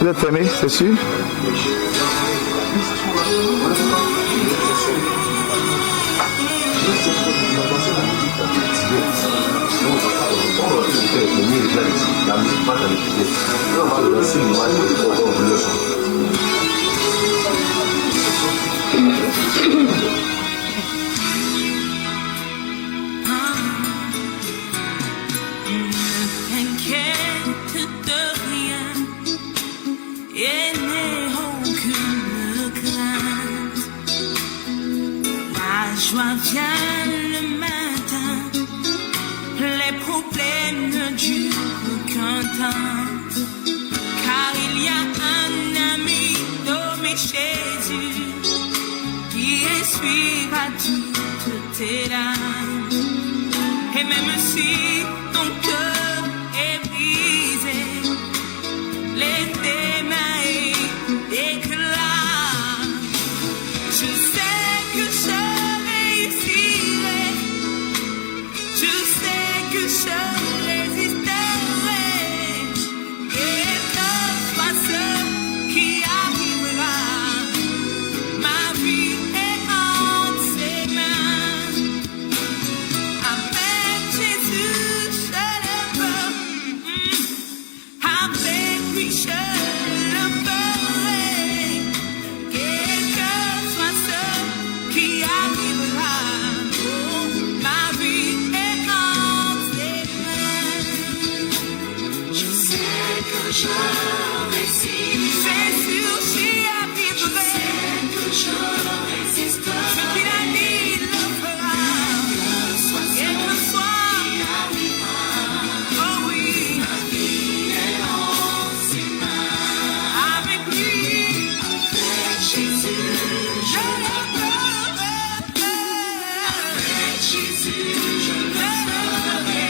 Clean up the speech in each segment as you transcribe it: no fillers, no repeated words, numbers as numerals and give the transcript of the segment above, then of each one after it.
Vous êtes fermé, c'est sûr? Vient le matin, les problèmes ne durent qu'un temps, car il y a un ami nommé Jésus qui essuiera toutes tes larmes. Et même si ton cœur est brisé, les témoins éclatent. Je sais que je je résisterai, et que soit ce qui arrivera, ma vie est entre ses mains. Avec Jésus, je le peux, avec lui, je le ferai, et que soit ce qui arrivera, ma vie est entre ses mains. Je sais que je résiste. C'est sûr, j'y arriverai. Je sais que je résisterai. Ce qu'il a dit, il le fera. Et que soit qui arrivera. Oh oui. Ma vie est en ses mains. Avec lui, avec Jésus, je le ferai. Avec Jésus, je le ferai.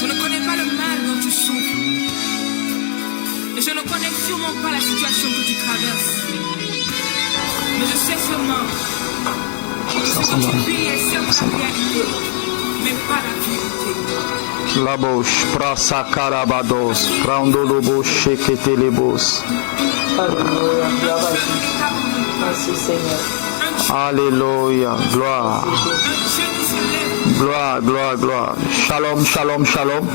Je ne connais pas le mal dont tu souffres, et je ne connais sûrement pas la situation que tu traverses, mais je sais seulement que ce que tu vis est certes la réalité, mais pas la vérité. Labos, prasa carabados, prandolobos, cheketelebos. Merci Seigneur. Alléluia, gloire. Gloire, gloire, gloire. Shalom, shalom, shalom.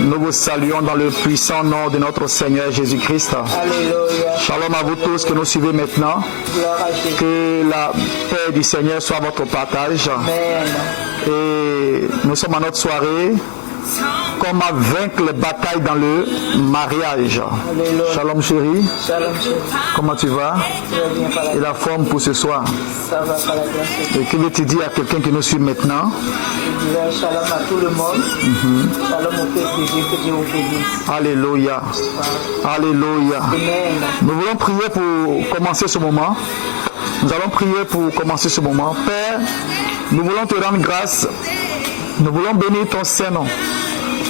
Nous vous saluons dans le puissant nom de notre Seigneur Jésus-Christ. Alléluia. Shalom à vous tous que nous suivez maintenant. Gloire à Jésus. Que la paix du Seigneur soit votre partage. Amen. Et nous sommes à notre soirée. Comment vaincre les batailles dans le mariage. Alléluia. Shalom chérie. Shalom chérie. Comment tu vas? Tu vas bien par la Et la forme pour ce soir. Ça va par la grâce de Dieu. Et que veux-tu dire à quelqu'un qui nous suit maintenant? Je dirais shalom à tout le monde. Shalom au peuple de Dieu, que Dieu vous bénisse. Alléluia. Alléluia. Amen. Nous voulons prier pour commencer ce moment. Nous allons prier pour commencer ce moment. Père, nous voulons te rendre grâce. Nous voulons bénir ton Saint-Nom.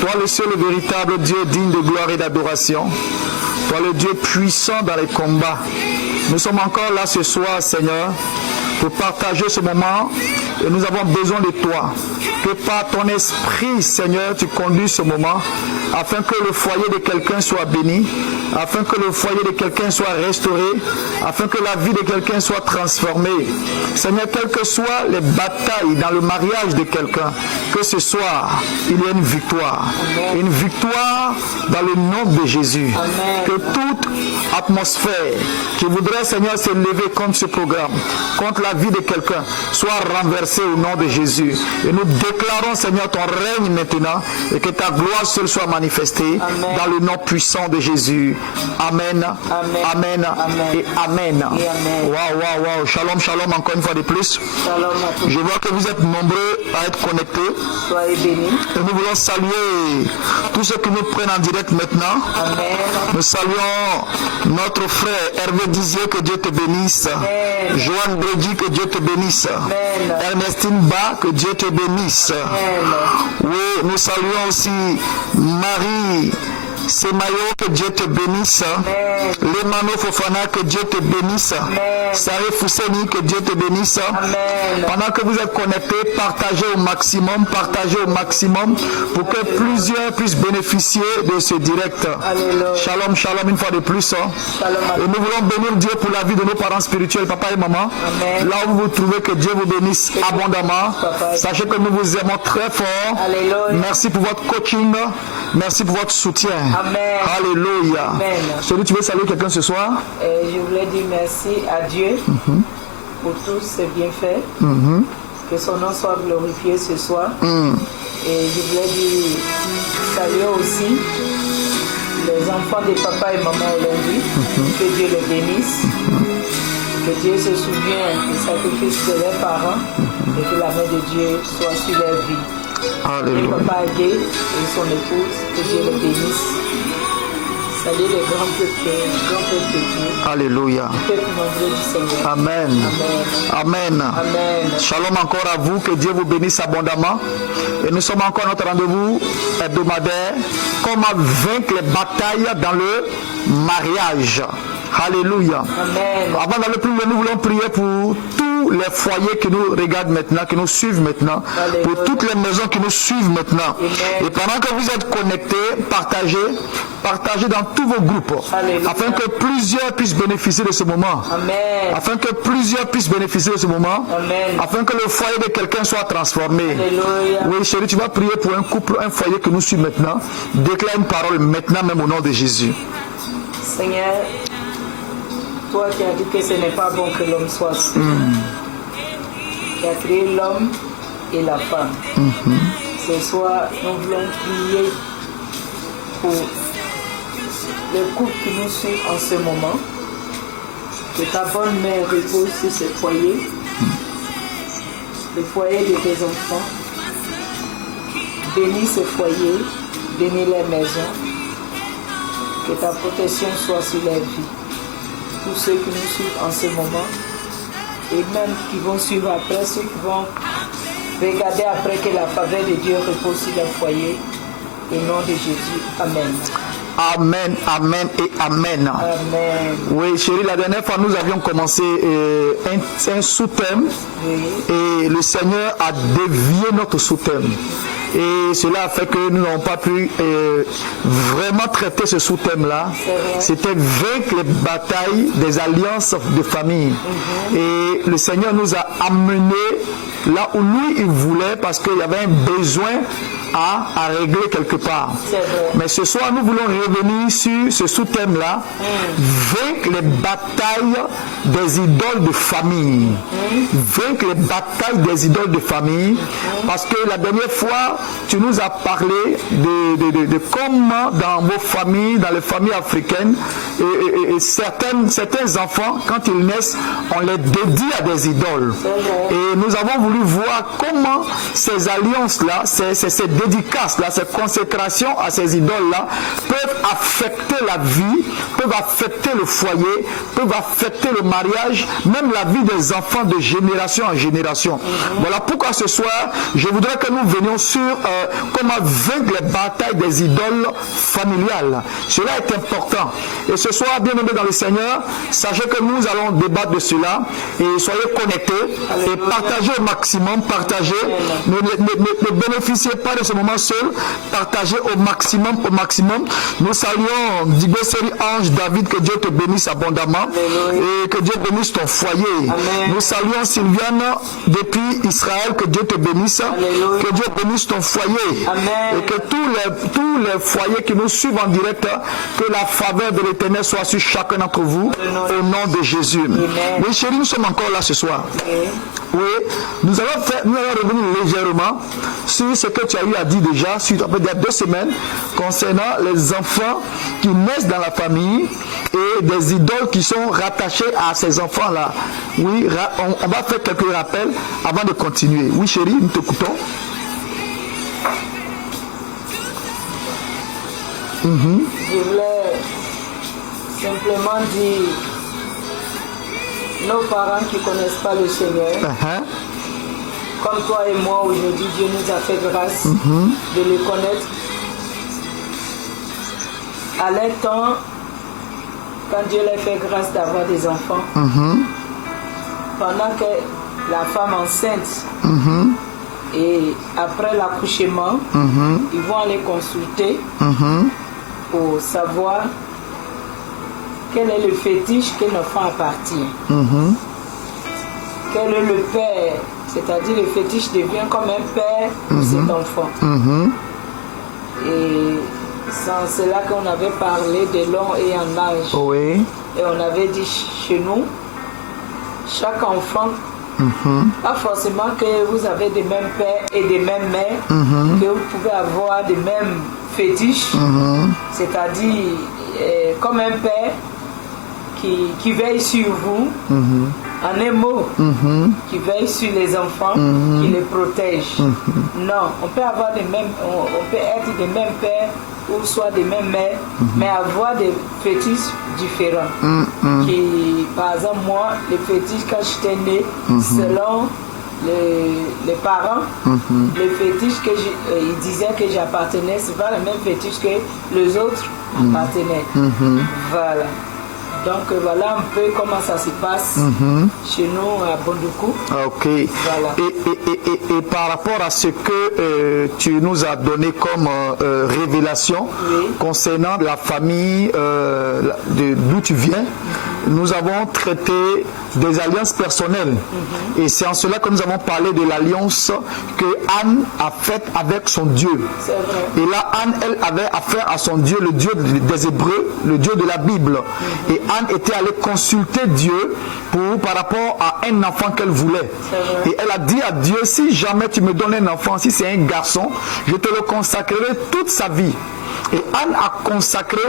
Toi le seul et véritable Dieu digne de gloire et d'adoration. Toi le Dieu puissant dans les combats. Nous sommes encore là ce soir, Seigneur, pour partager ce moment. Et nous avons besoin de toi. Que par ton esprit, Seigneur, tu conduis ce moment, afin que le foyer de quelqu'un soit béni, afin que le foyer de quelqu'un soit restauré, afin que la vie de quelqu'un soit transformée. Seigneur, quelles que soient les batailles dans le mariage de quelqu'un, que ce soir, il y ait une victoire. Une victoire dans le nom de Jésus. Amen. Que toute atmosphère qui voudrait, Seigneur, se lever contre ce programme, contre la vie de quelqu'un, soit renversée au nom de Jésus. Et nous déclarons, Seigneur, ton règne maintenant, et que ta gloire seule soit manifestée. Amen. Dans le nom puissant de Jésus. Amen. Amen. Amen. Amen. Et Amen. Et Amen. Waouh, waouh, waouh. Shalom, shalom, encore une fois de plus. Shalom à tous. Je vois que vous êtes nombreux à être connectés. Soyez bénis. Et nous voulons saluer tous ceux qui nous prennent en direct maintenant. Amen. Nous saluons notre frère Hervé Dizier, que Dieu te bénisse. Amen. Joanne Brady, que Dieu te bénisse. Amen. Ernestine Ba, que Dieu te bénisse. Amen. Oui, nous saluons aussi Marie Semayo, que Dieu te bénisse. Amen. Lemano Fofana, que Dieu te bénisse. Amen. Saré Fousseni, que Dieu te bénisse. Amen. Pendant que vous êtes connectés, partagez au maximum pour que plusieurs puissent bénéficier de ce direct. Alléluia. Shalom, shalom, une fois de plus. Shalom. Et nous voulons bénir Dieu pour la vie de nos parents spirituels, papa et maman. Amen. Là où vous vous trouvez, que Dieu vous bénisse abondamment. Papa. Sachez que nous vous aimons très fort. Alléluia. Merci pour votre coaching. Merci pour votre soutien. Amen. Alléluia. Amen. Celui, tu veux saluer quelqu'un ce soir? Je voulais dire merci à Dieu pour tous ses bienfaits. Que son nom soit glorifié ce soir. Et je voulais dire saluer aussi les enfants de papa et maman aujourd'hui. Que Dieu les bénisse. Que Dieu se souvienne du sacrifice de leurs parents. Et que la main de Dieu soit sur leur vie. Et Alléluia. papa Gay et son épouse, que Dieu les bénisse. Salut les grands peuples de Dieu. Alléluia. Peuple nombreux du Seigneur. Amen. Amen. Amen. Amen. Shalom encore à vous, que Dieu vous bénisse abondamment. Et nous sommes encore à notre rendez-vous hebdomadaire. Comment vaincre les batailles dans le mariage. Alléluia. Amen. Avant d'aller plus loin, nous voulons prier pour tous les foyers qui nous regardent maintenant, qui nous suivent maintenant, Alléluia. pour toutes les maisons qui nous suivent maintenant. Amen. Et pendant que vous êtes connectés, partagez dans tous vos groupes, Alléluia. afin que plusieurs puissent bénéficier de ce moment. Amen. Afin que plusieurs puissent bénéficier de ce moment. Amen. Afin que le foyer de quelqu'un soit transformé. Alléluia. Oui, chérie, tu vas prier pour un couple, un foyer que nous suit maintenant. Déclare une parole maintenant, même au nom de Jésus. Seigneur, toi qui as dit que ce n'est pas bon que l'homme soit seul. Tu as créé l'homme et la femme. Ce soir, nous voulons prier pour les couples qui nous suivent en ce moment. Que ta bonne main repose sur ce foyer. Le foyer de tes enfants. Bénis ce foyer, bénis les maisons. Que ta protection soit sur leur vie. Tous ceux qui nous suivent en ce moment et même qui vont suivre après, ceux qui vont regarder après, que la faveur de Dieu repose sur leur foyer. Au nom de Jésus. Amen. Amen, amen et amen. Amen. Oui, chérie, la dernière fois, nous avions commencé un sous-thème Oui. et le Seigneur a dévié notre sous-thème. Et cela a fait que nous n'avons pas pu vraiment traiter ce sous-thème-là. C'était vaincre les batailles des alliances de famille. Et le Seigneur nous a amenés là où lui, il voulait, parce qu'il y avait un besoin à régler quelque part. C'est vrai. Mais ce soir, nous voulons revenir sur ce sous-thème-là, vaincre les batailles des idoles de famille. Vaincre les batailles des idoles de famille, parce que la dernière fois, tu nous as parlé de comment dans vos familles, dans les familles africaines, et certains enfants, quand ils naissent, on les dédie à des idoles. Et nous avons voulu voir comment ces alliances-là, ces dédicaces-là, ces consécrations à ces idoles-là peuvent affecter la vie, peuvent affecter le foyer, peuvent affecter le mariage, même la vie des enfants de génération en génération. Voilà pourquoi ce soir, je voudrais que nous venions sur comment vaincre les batailles des idoles familiales. Cela est important. Et ce soir, bien aimés dans le Seigneur, sachez que nous allons débattre de cela et soyez connectés et partagez au maximum, partagez. Ne bénéficiez pas de ce moment seul, partagez au maximum, au maximum. Nous saluons Digo Seri Ange David, que Dieu te bénisse abondamment et que Dieu bénisse ton foyer. Amen. Nous saluons Sylviane depuis Israël, que Dieu te bénisse, Alléluia. que Dieu bénisse ton foyer. Amen. Et que tous les foyers qui nous suivent en direct, que la faveur de l'Éternel soit sur chacun d'entre vous, au nom de Jésus. Amen. Oui, chérie, nous sommes encore là ce soir. Oui. Oui, nous allons revenir légèrement sur ce que tu as eu à dire déjà, il y a 2 semaines, concernant les enfants qui naissent dans la famille et des idoles qui sont rattachées à ces enfants-là. Oui, on va faire quelques rappels avant de continuer. Oui, chérie, nous t'écoutons. Je voulais simplement dire, nos parents qui ne connaissent pas le Seigneur, comme toi et moi aujourd'hui, Dieu nous a fait grâce de le connaître. à leur temps, quand Dieu leur fait grâce d'avoir des enfants, pendant que la femme enceinte et après l'accouchement, ils vont aller consulter pour savoir quel est le fétiche que l'enfant appartient. Quel est le père, c'est-à-dire le fétiche devient comme un père pour cet enfant. Et c'est là qu'on avait parlé de long et en âge. Oui. Et on avait dit chez nous, chaque enfant, pas forcément que vous avez des mêmes pères et des mêmes mères, que vous pouvez avoir des mêmes fétiches, c'est-à-dire comme un père qui veille sur vous, en un mot, qui veille sur les enfants, qui les protège. Non, on peut avoir des mêmes, on peut être des mêmes pères ou soit des mêmes mères, mais avoir des fétiches différents. Qui, par exemple, moi, les fétiches, quand j'étais née, selon les parents, les fétiches que ils disaient que j'appartenais, c'est pas le même fétiche que les autres appartenaient. Voilà. Donc voilà un peu comment ça se passe chez nous à Bondoukou. Ok. Voilà. Et par rapport à ce que tu nous as donné comme révélation concernant la famille d'où tu viens, nous avons traité des alliances personnelles. Et c'est en cela que nous avons parlé de l'alliance que Anne a faite avec son Dieu. C'est vrai. Et là, Anne, elle avait affaire à son Dieu, le Dieu des Hébreux, le Dieu de la Bible. Et Anne était allée consulter Dieu par rapport à un enfant qu'elle voulait. Et elle a dit à Dieu, si jamais tu me donnes un enfant, si c'est un garçon, je te le consacrerai toute sa vie. Et Anne a consacré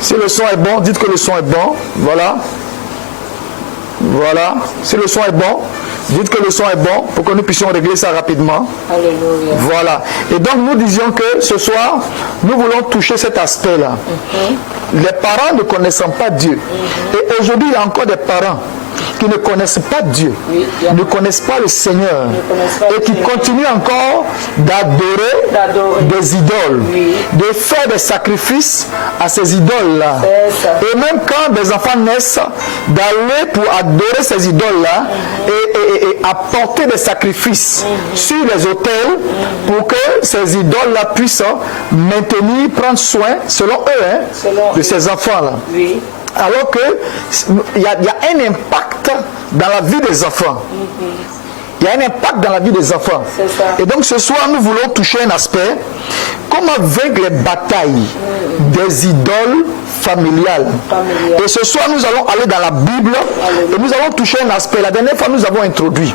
si le son est bon, dites que le son est bon. Voilà. Voilà. Si le son est bon, dites que le son est bon pour que nous puissions régler ça rapidement. Alléluia. Voilà. Et donc nous disions que ce soir, nous voulons toucher cet aspect-là. Les parents ne connaissant pas Dieu. Et aujourd'hui, il y a encore des parents qui ne connaissent pas Dieu, ne connaissent pas le Seigneur, et qui continuent encore d'adorer des idoles, de faire des sacrifices à ces idoles-là. Et même quand des enfants naissent, d'aller pour adorer ces idoles-là et apporter des sacrifices sur les autels pour que ces idoles-là puissent maintenir, prendre soin, selon eux, de ces enfants-là. Alors qu'il y a un impact dans la vie des enfants. il y a un impact dans la vie des enfants. C'est ça. Et donc ce soir, nous voulons toucher un aspect, comment vaincre les batailles des idoles familiales. Et ce soir, nous allons aller dans la Bible et nous allons toucher un aspect. La dernière fois, nous avons introduit.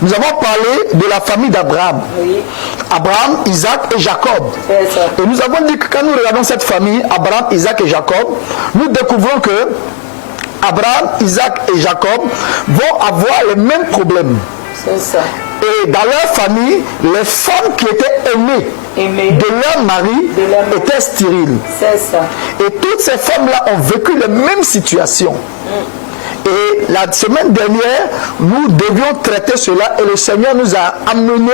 Nous avons parlé de la famille d'Abraham. Oui. Abraham, Isaac et Jacob. C'est ça. Et nous avons dit que quand nous regardons cette famille, Abraham, Isaac et Jacob, nous découvrons que Abraham, Isaac et Jacob vont avoir les mêmes problèmes. C'est ça. Et dans leur famille, les femmes qui étaient aimées de leur mari étaient stériles. C'est ça. Et toutes ces femmes-là ont vécu les mêmes situations. Et la semaine dernière, nous devions traiter cela et le Seigneur nous a amenés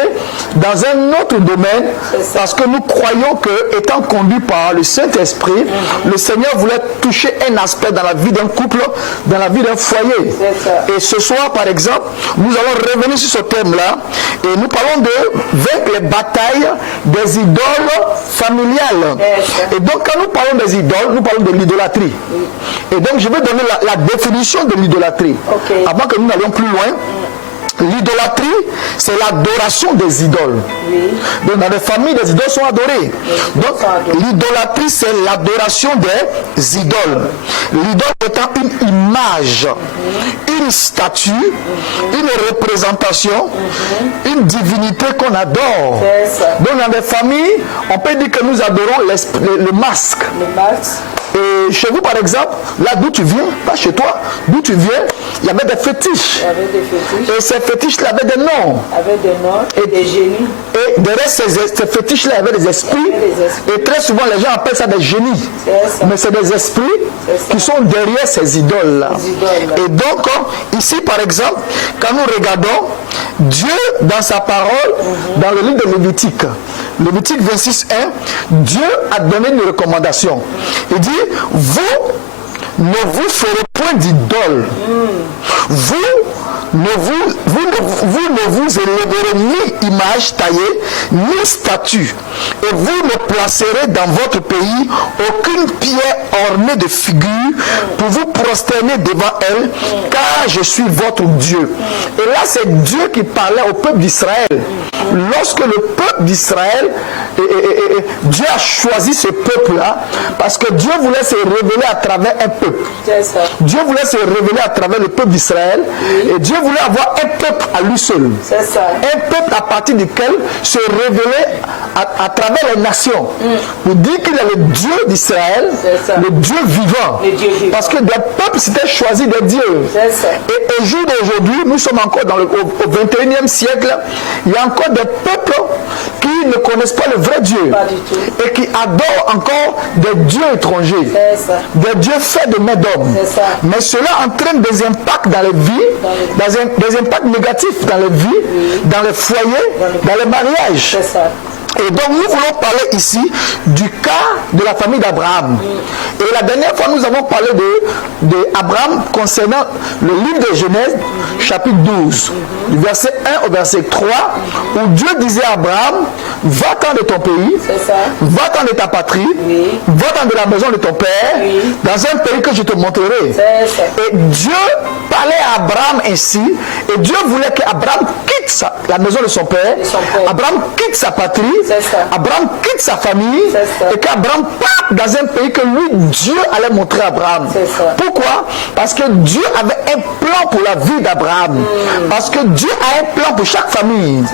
dans un autre domaine parce que nous croyons que, étant conduits par le Saint-Esprit, le Seigneur voulait toucher un aspect dans la vie d'un couple, dans la vie d'un foyer. Et ce soir, par exemple, nous allons revenir sur ce thème-là et nous parlons de vaincre les batailles des idoles familiales. Et donc, quand nous parlons des idoles, nous parlons de l'idolâtrie. Et donc, je vais donner la définition de l'idolâtrie. Avant que nous n'allions plus loin, l'idolâtrie, c'est l'adoration des idoles. Donc, dans les familles, les idoles sont adorées. Donc, l'idolâtrie, c'est l'adoration des idoles. L'idole étant une image, une statue, une représentation, une divinité qu'on adore. Donc, dans les familles, on peut dire que nous adorons le masque. Et chez vous, par exemple, là d'où tu viens, pas chez toi, d'où tu viens, il y avait des fétiches. Et ces fétiches-là avaient des noms. Et des génies. Et derrière ces fétiches-là, il y avait des esprits. Et très souvent, les gens appellent ça des génies. Mais c'est des esprits qui sont derrière ces idoles-là. Et donc, ici, par exemple, quand nous regardons, Dieu, dans sa parole, dans le livre de Lévitique 26.1, Dieu a donné une recommandation. Il dit, vous ne vous ferez point d'idole. Vous ne vous élèverez ni image taillée, ni statue. Et vous ne placerez dans votre pays aucune pierre ornée de figures pour vous prosterner devant elle, car je suis votre Dieu. Et là, c'est Dieu qui parlait au peuple d'Israël. Lorsque le peuple d'Israël, Dieu a choisi ce peuple-là, parce que Dieu voulait se révéler à travers un peuple. Dieu voulait se révéler à travers le peuple d'Israël, et Dieu voulait avoir un peuple à lui seul. Un peuple à partir duquel se révéler à travers les nations. Pour dire qu'il est le Dieu d'Israël, le Dieu vivant. Parce que des peuples s'étaient choisis des dieux. Et au jour d'aujourd'hui, nous sommes encore au 21e siècle, il y a encore des peuples qui ne connaissent pas le vrai Dieu et qui adorent encore des dieux étrangers, des dieux faits de mains d'hommes. Mais cela entraîne des impacts dans les vies, des impacts négatifs dans les vies, dans les foyers, dans les mariages. Et donc nous voulons parler ici du cas de la famille d'Abraham. Et la dernière fois nous avons parlé de Abraham concernant le livre de Genèse chapitre 12, du verset 1 au verset 3, où Dieu disait à Abraham, va-t'en de ton pays, va-t'en de ta patrie, va-t'en de la maison de ton père, dans un pays que je te montrerai. Et Dieu parlait à Abraham ainsi, et Dieu voulait qu'Abraham quitte la maison de son père, Abraham quitte sa patrie, Abraham quitte sa famille et qu'Abraham parte dans un pays que lui, Dieu allait montrer à Abraham. Pourquoi? Parce que Dieu avait un plan pour la vie d'Abraham. Parce que Dieu a un plan pour chaque famille.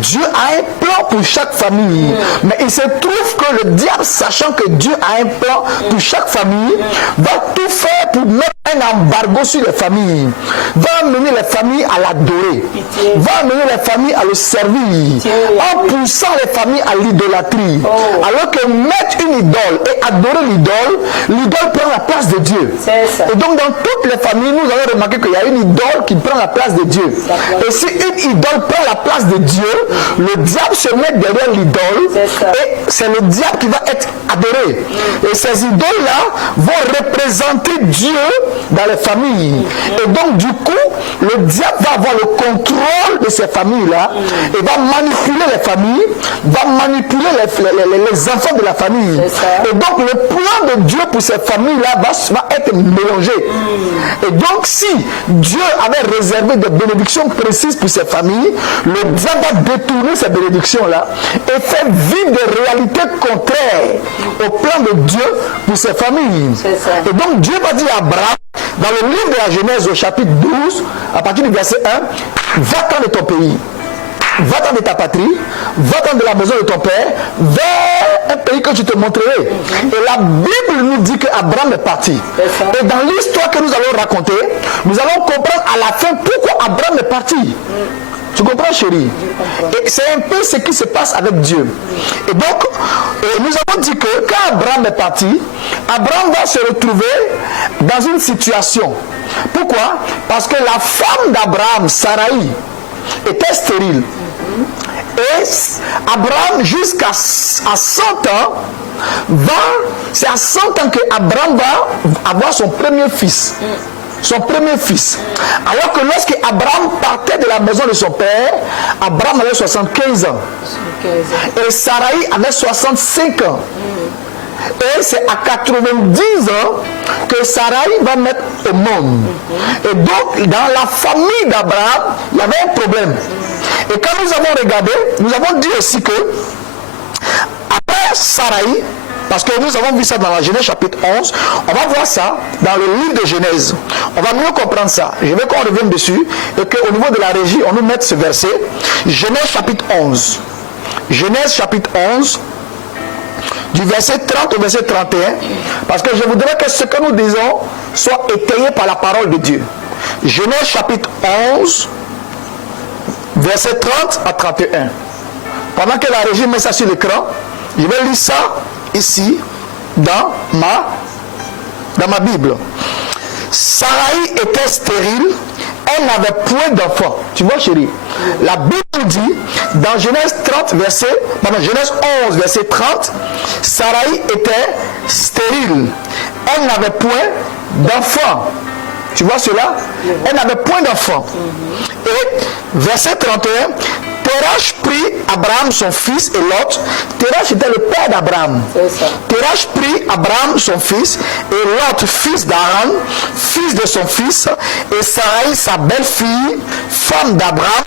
Dieu a un plan pour chaque famille. Mais il se trouve que le diable, sachant que Dieu a un plan pour chaque famille, va tout faire pour mettre un embargo sur les familles. Va amener les familles à l'adorer. Va amener les familles à le servir. En poussant les familles à l'idolâtrie. Alors que mettre une idole et adorer l'idole prend la place de Dieu. Et donc dans toutes les familles, nous allons remarquer qu'il y a une idole qui prend la place de Dieu. Et si une idole prend la place de Dieu, le diable se met derrière l'idole et c'est le diable qui va être adoré. Et ces idoles-là vont représenter Dieu dans les familles. Et donc, du coup, le diable va avoir le contrôle de ces familles-là et va manipuler les familles, va manipuler les enfants de la famille. Et donc, le plan de Dieu pour ces familles-là va être mélangé. Et donc, si Dieu avait réservé des bénédictions précises pour ces familles, le diable va détourner ces bénédictions-là et faire vivre des réalités contraires au plan de Dieu pour ses familles. Et donc Dieu va dire à Abraham, dans le livre de la Genèse au chapitre 12, à partir du verset 1, va-t'en de ton pays, va-t'en de ta patrie, va-t'en de la maison de ton père, vers un pays que je te montrerai. Et la Bible nous dit qu'Abraham est parti. Et dans l'histoire que nous allons raconter, nous allons comprendre à la fin pourquoi Abraham est parti. Tu comprends, chérie? Et c'est un peu ce qui se passe avec Dieu. Et donc, nous avons dit que quand Abraham est parti, Abraham va se retrouver dans une situation. Pourquoi? Parce que la femme d'Abraham, Sarai, était stérile. Et Abraham, jusqu'à 100 ans, c'est à 100 ans qu'Abraham va avoir son premier fils. Son premier fils. Alors que lorsque Abraham partait de la maison de son père, Abraham avait 75 ans. Et Sarai avait 65 ans. Et c'est à 90 ans que Sarai va mettre au monde. Et donc, dans la famille d'Abraham, il y avait un problème. Et quand nous avons regardé, nous avons dit aussi que après Sarai, parce que nous avons vu ça dans la Genèse chapitre 11, on va voir ça dans le livre de Genèse. On va mieux comprendre ça. Je veux qu'on revienne dessus et qu'au niveau de la régie, on nous mette ce verset. Genèse chapitre 11. Genèse chapitre 11, du verset 30 au verset 31. Parce que je voudrais que ce que nous disons soit étayé par la parole de Dieu. Genèse chapitre 11, verset 30 à 31. Pendant que la régie met ça sur l'écran, je vais lire ça ici dans ma Bible. Sarai était stérile, elle n'avait point d'enfant. Tu vois, chérie, la Bible nous dit dans Genèse 11 verset 30, Sarai était stérile, elle n'avait point d'enfant. Tu vois cela? Elle n'avait point d'enfant. Et verset 31, Terach prit Abraham son fils et Lot. Terach était le père d'Abraham. Terach prit Abraham son fils et Lot, fils d'Aran, fils de son fils, et Sarai sa belle-fille, femme d'Abraham,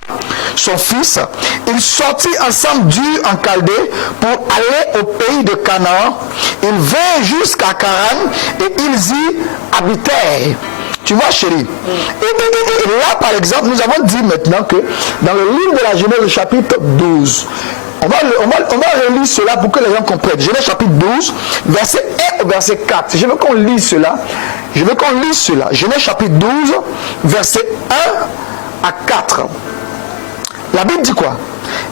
son fils. Ils sortirent ensemble d'Ur en Chaldée pour aller au pays de Canaan. Ils vinrent jusqu'à Charan et ils y habitèrent. Tu vois, chérie. Et là, par exemple, nous avons dit maintenant que dans le livre de la Genèse, chapitre 12, on va relire cela pour que les gens comprennent. Genèse chapitre 12, verset 1 au verset 4. Je veux qu'on lise cela. Genèse chapitre 12, verset 1 à 4. La Bible dit quoi?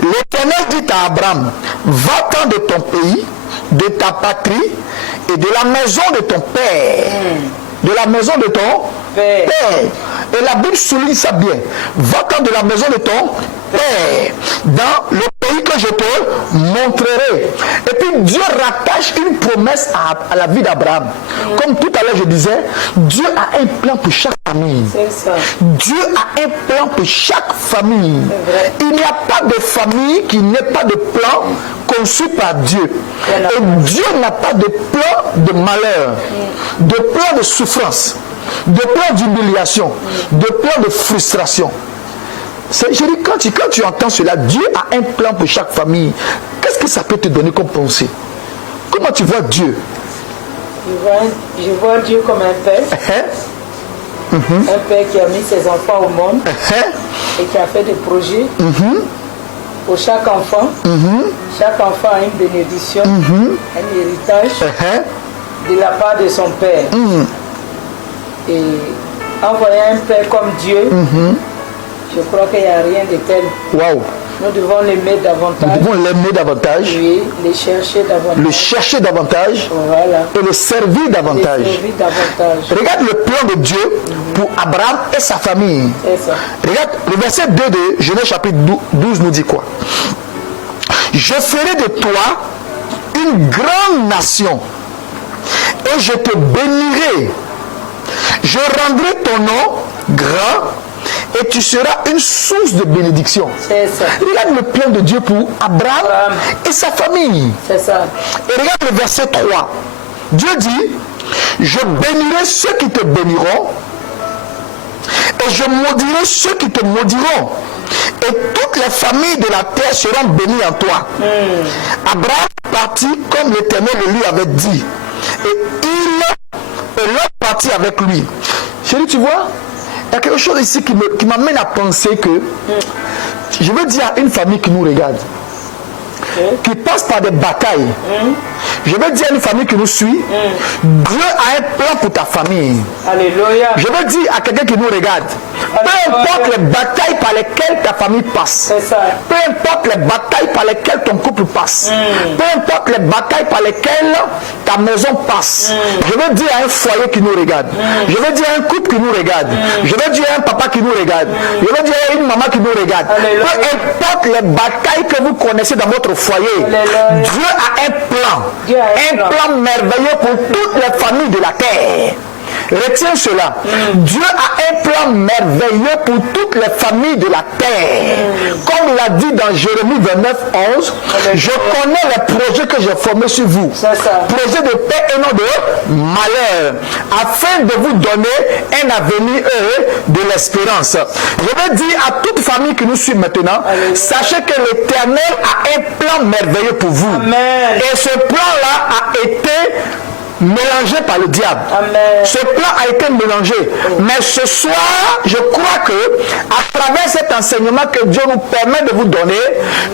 L'Éternel dit à Abraham, va-t'en de ton pays, de ta patrie et de la maison de ton père. De la maison de ton père. Et la Bible souligne ça bien. Va-t'en de la maison de ton père dans le pays que je te montrerai. Et puis Dieu rattache une promesse à la vie d'Abraham. Comme tout à l'heure je disais, Dieu a un plan pour chaque famille. Dieu a un plan pour chaque famille. Il n'y a pas de famille qui n'ait pas de plan conçu par Dieu. Et Dieu n'a pas de plan de malheur, de plan de souffrance, de plan d'humiliation, de plan de frustration. Je dis, quand tu entends cela, Dieu a un plan pour chaque famille. Qu'est-ce que ça peut te donner comme pensée? Comment tu vois Dieu? Je vois Dieu comme un père. Un père qui a mis ses enfants au monde et qui a fait des projets pour chaque enfant. Chaque enfant a une bénédiction, un héritage de la part de son père. Et en voyant un père comme Dieu, je crois qu'il n'y a rien de tel. Waouh! Nous devons l'aimer davantage. Nous devons l'aimer davantage. Oui, le chercher davantage. Le chercher davantage. Voilà. Et le servir davantage. Regarde le plan de Dieu pour Abraham et sa famille. C'est ça. Regarde, le verset 2 de Genèse chapitre 12 nous dit quoi? Je ferai de toi une grande nation et je te bénirai. je rendrai ton nom grand et tu seras une source de bénédiction. C'est ça. Regarde le plan de Dieu pour Abraham et sa famille. C'est ça. Et regarde le verset 3. Dieu dit, je bénirai ceux qui te béniront et je maudirai ceux qui te maudiront. Et toutes les familles de la terre seront bénies en toi. Abraham partit comme l'Éternel le lui avait dit. Et il est parti avec lui. Chérie, tu vois, il y a quelque chose ici qui m'amène à penser que je veux dire à une famille qui nous regarde, qui passe par des batailles. Je veux dire à une famille qui nous suit, Dieu a un plan pour ta famille. Alléluia. Je veux dire à quelqu'un qui nous regarde, peu importe les batailles par lesquelles ta famille passe, C'est ça. peu importe les batailles par lesquelles ton couple passe, peu importe les batailles par lesquelles ta maison passe, je veux dire à un foyer qui nous regarde, je veux dire à un couple qui nous regarde, je veux dire à un papa qui nous regarde, je veux dire à une maman qui nous regarde, Alléluia. peu importe les batailles que vous connaissez dans votre foyer, Alléluia. Dieu a un plan. Dieu a un Un plan merveilleux pour toutes les familles de la terre. Retiens cela. Dieu a un plan merveilleux pour toutes les familles de la terre. Comme il a dit dans Jérémie 29, 11, je connais les projets que j'ai formés sur vous. C'est ça. Projets de paix et non de malheur, afin de vous donner un avenir heureux de l'espérance. Je veux dire à toute famille qui nous suit maintenant, sachez que l'Éternel a un plan merveilleux pour vous. Amen. Et ce plan-là a été mélangé par le diable. Amen. Ce plan a été mélangé. Mais ce soir, je crois que à travers cet enseignement que Dieu nous permet de vous donner,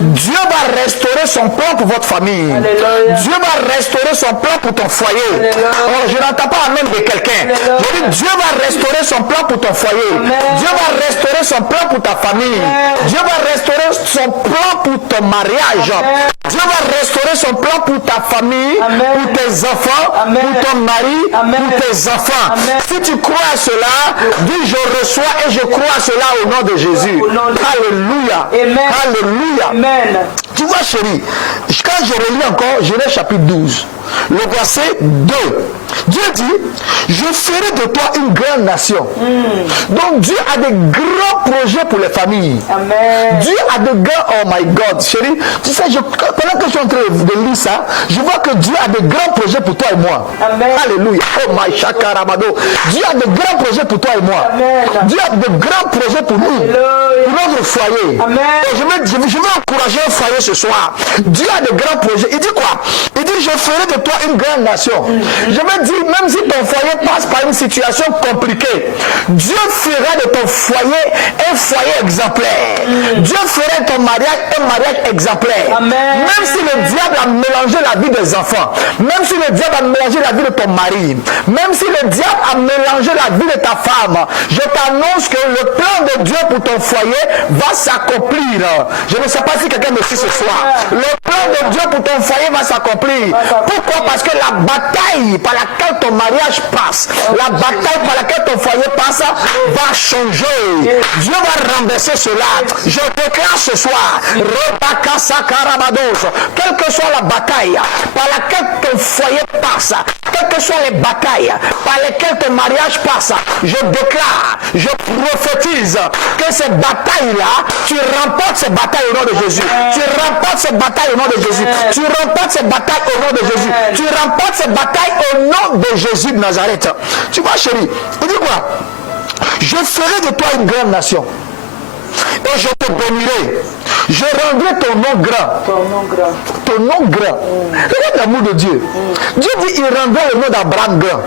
Dieu va restaurer son plan pour votre famille. Alléluia. Dieu va restaurer son plan pour ton foyer. Alléluia. Oh, je n'entends pas même de quelqu'un. Alléluia. Je dis, Dieu va restaurer son plan pour ton foyer. Amen. Dieu va restaurer son plan pour ta famille. Amen. Dieu va restaurer son plan pour ton mariage. Amen. Dieu va restaurer son plan pour ta famille, Amen. pour tes enfants, Amen. pour ton mari, Amen. pour tes enfants. Amen. Si tu crois à cela, dis je reçois et je crois à cela au nom de Jésus. Au nom de- Alléluia. Amen. Alléluia. Amen. Tu vois, chérie, quand je relis encore Genèse chapitre 12, le verset 2, Dieu dit, je ferai de toi une grande nation. Donc Dieu a des grands projets pour les familles. Amen. Dieu a de grands, oh my God, chérie, tu sais, pendant que je suis en train de lire ça, je vois que Dieu a de grands projets pour toi et moi. Amen. Alléluia. Oh my shakarabado. Dieu a de grands projets pour toi et moi. Amen. Dieu a de grands projets pour nous. Alléluia. Pour notre foyer. Amen. Et je veux encourager un foyer ce soir. Dieu a de grands projets. Il dit quoi? Il dit, je ferai de toi une grande nation. Je veux dire, même si ton foyer passe par une situation compliquée, Dieu fera de ton foyer un foyer exemplaire. Dieu fera de ton mariage un mariage exemplaire. Amen. Même si le diable a mélangé la vie des enfants, même si le diable a mélangé la vie de ton mari, même si le diable a mélangé la vie de ta femme, je t'annonce que le plan de Dieu pour ton foyer va s'accomplir. Je ne sais pas si quelqu'un me suit ce soir. Le plan de Dieu pour ton foyer va s'accomplir. Pourquoi? Parce que la bataille par laquelle ton mariage passe, la bataille par laquelle ton foyer passe, va changer. Dieu va renverser cela. Je déclare ce soir, quelle que soit la bataille par laquelle ton foyer passe, quelles que soient les batailles par lesquelles ton mariage passe, je déclare, je prophétise que ces batailles-là, tu remportes ces batailles au nom de Jésus. Tu remportes ces batailles au nom de Jésus. Tu remportes ces batailles au nom de Jésus. Tu remportes ces batailles au nom de Jésus de Nazareth. Tu vois, chérie, il dit quoi? Je ferai de toi une grande nation. Et je te bénirai. Je rendrai ton nom grand. Ton nom grand. Ton nom grand. Regarde l'amour de Dieu. Dieu dit il rendra le nom d'Abraham grand.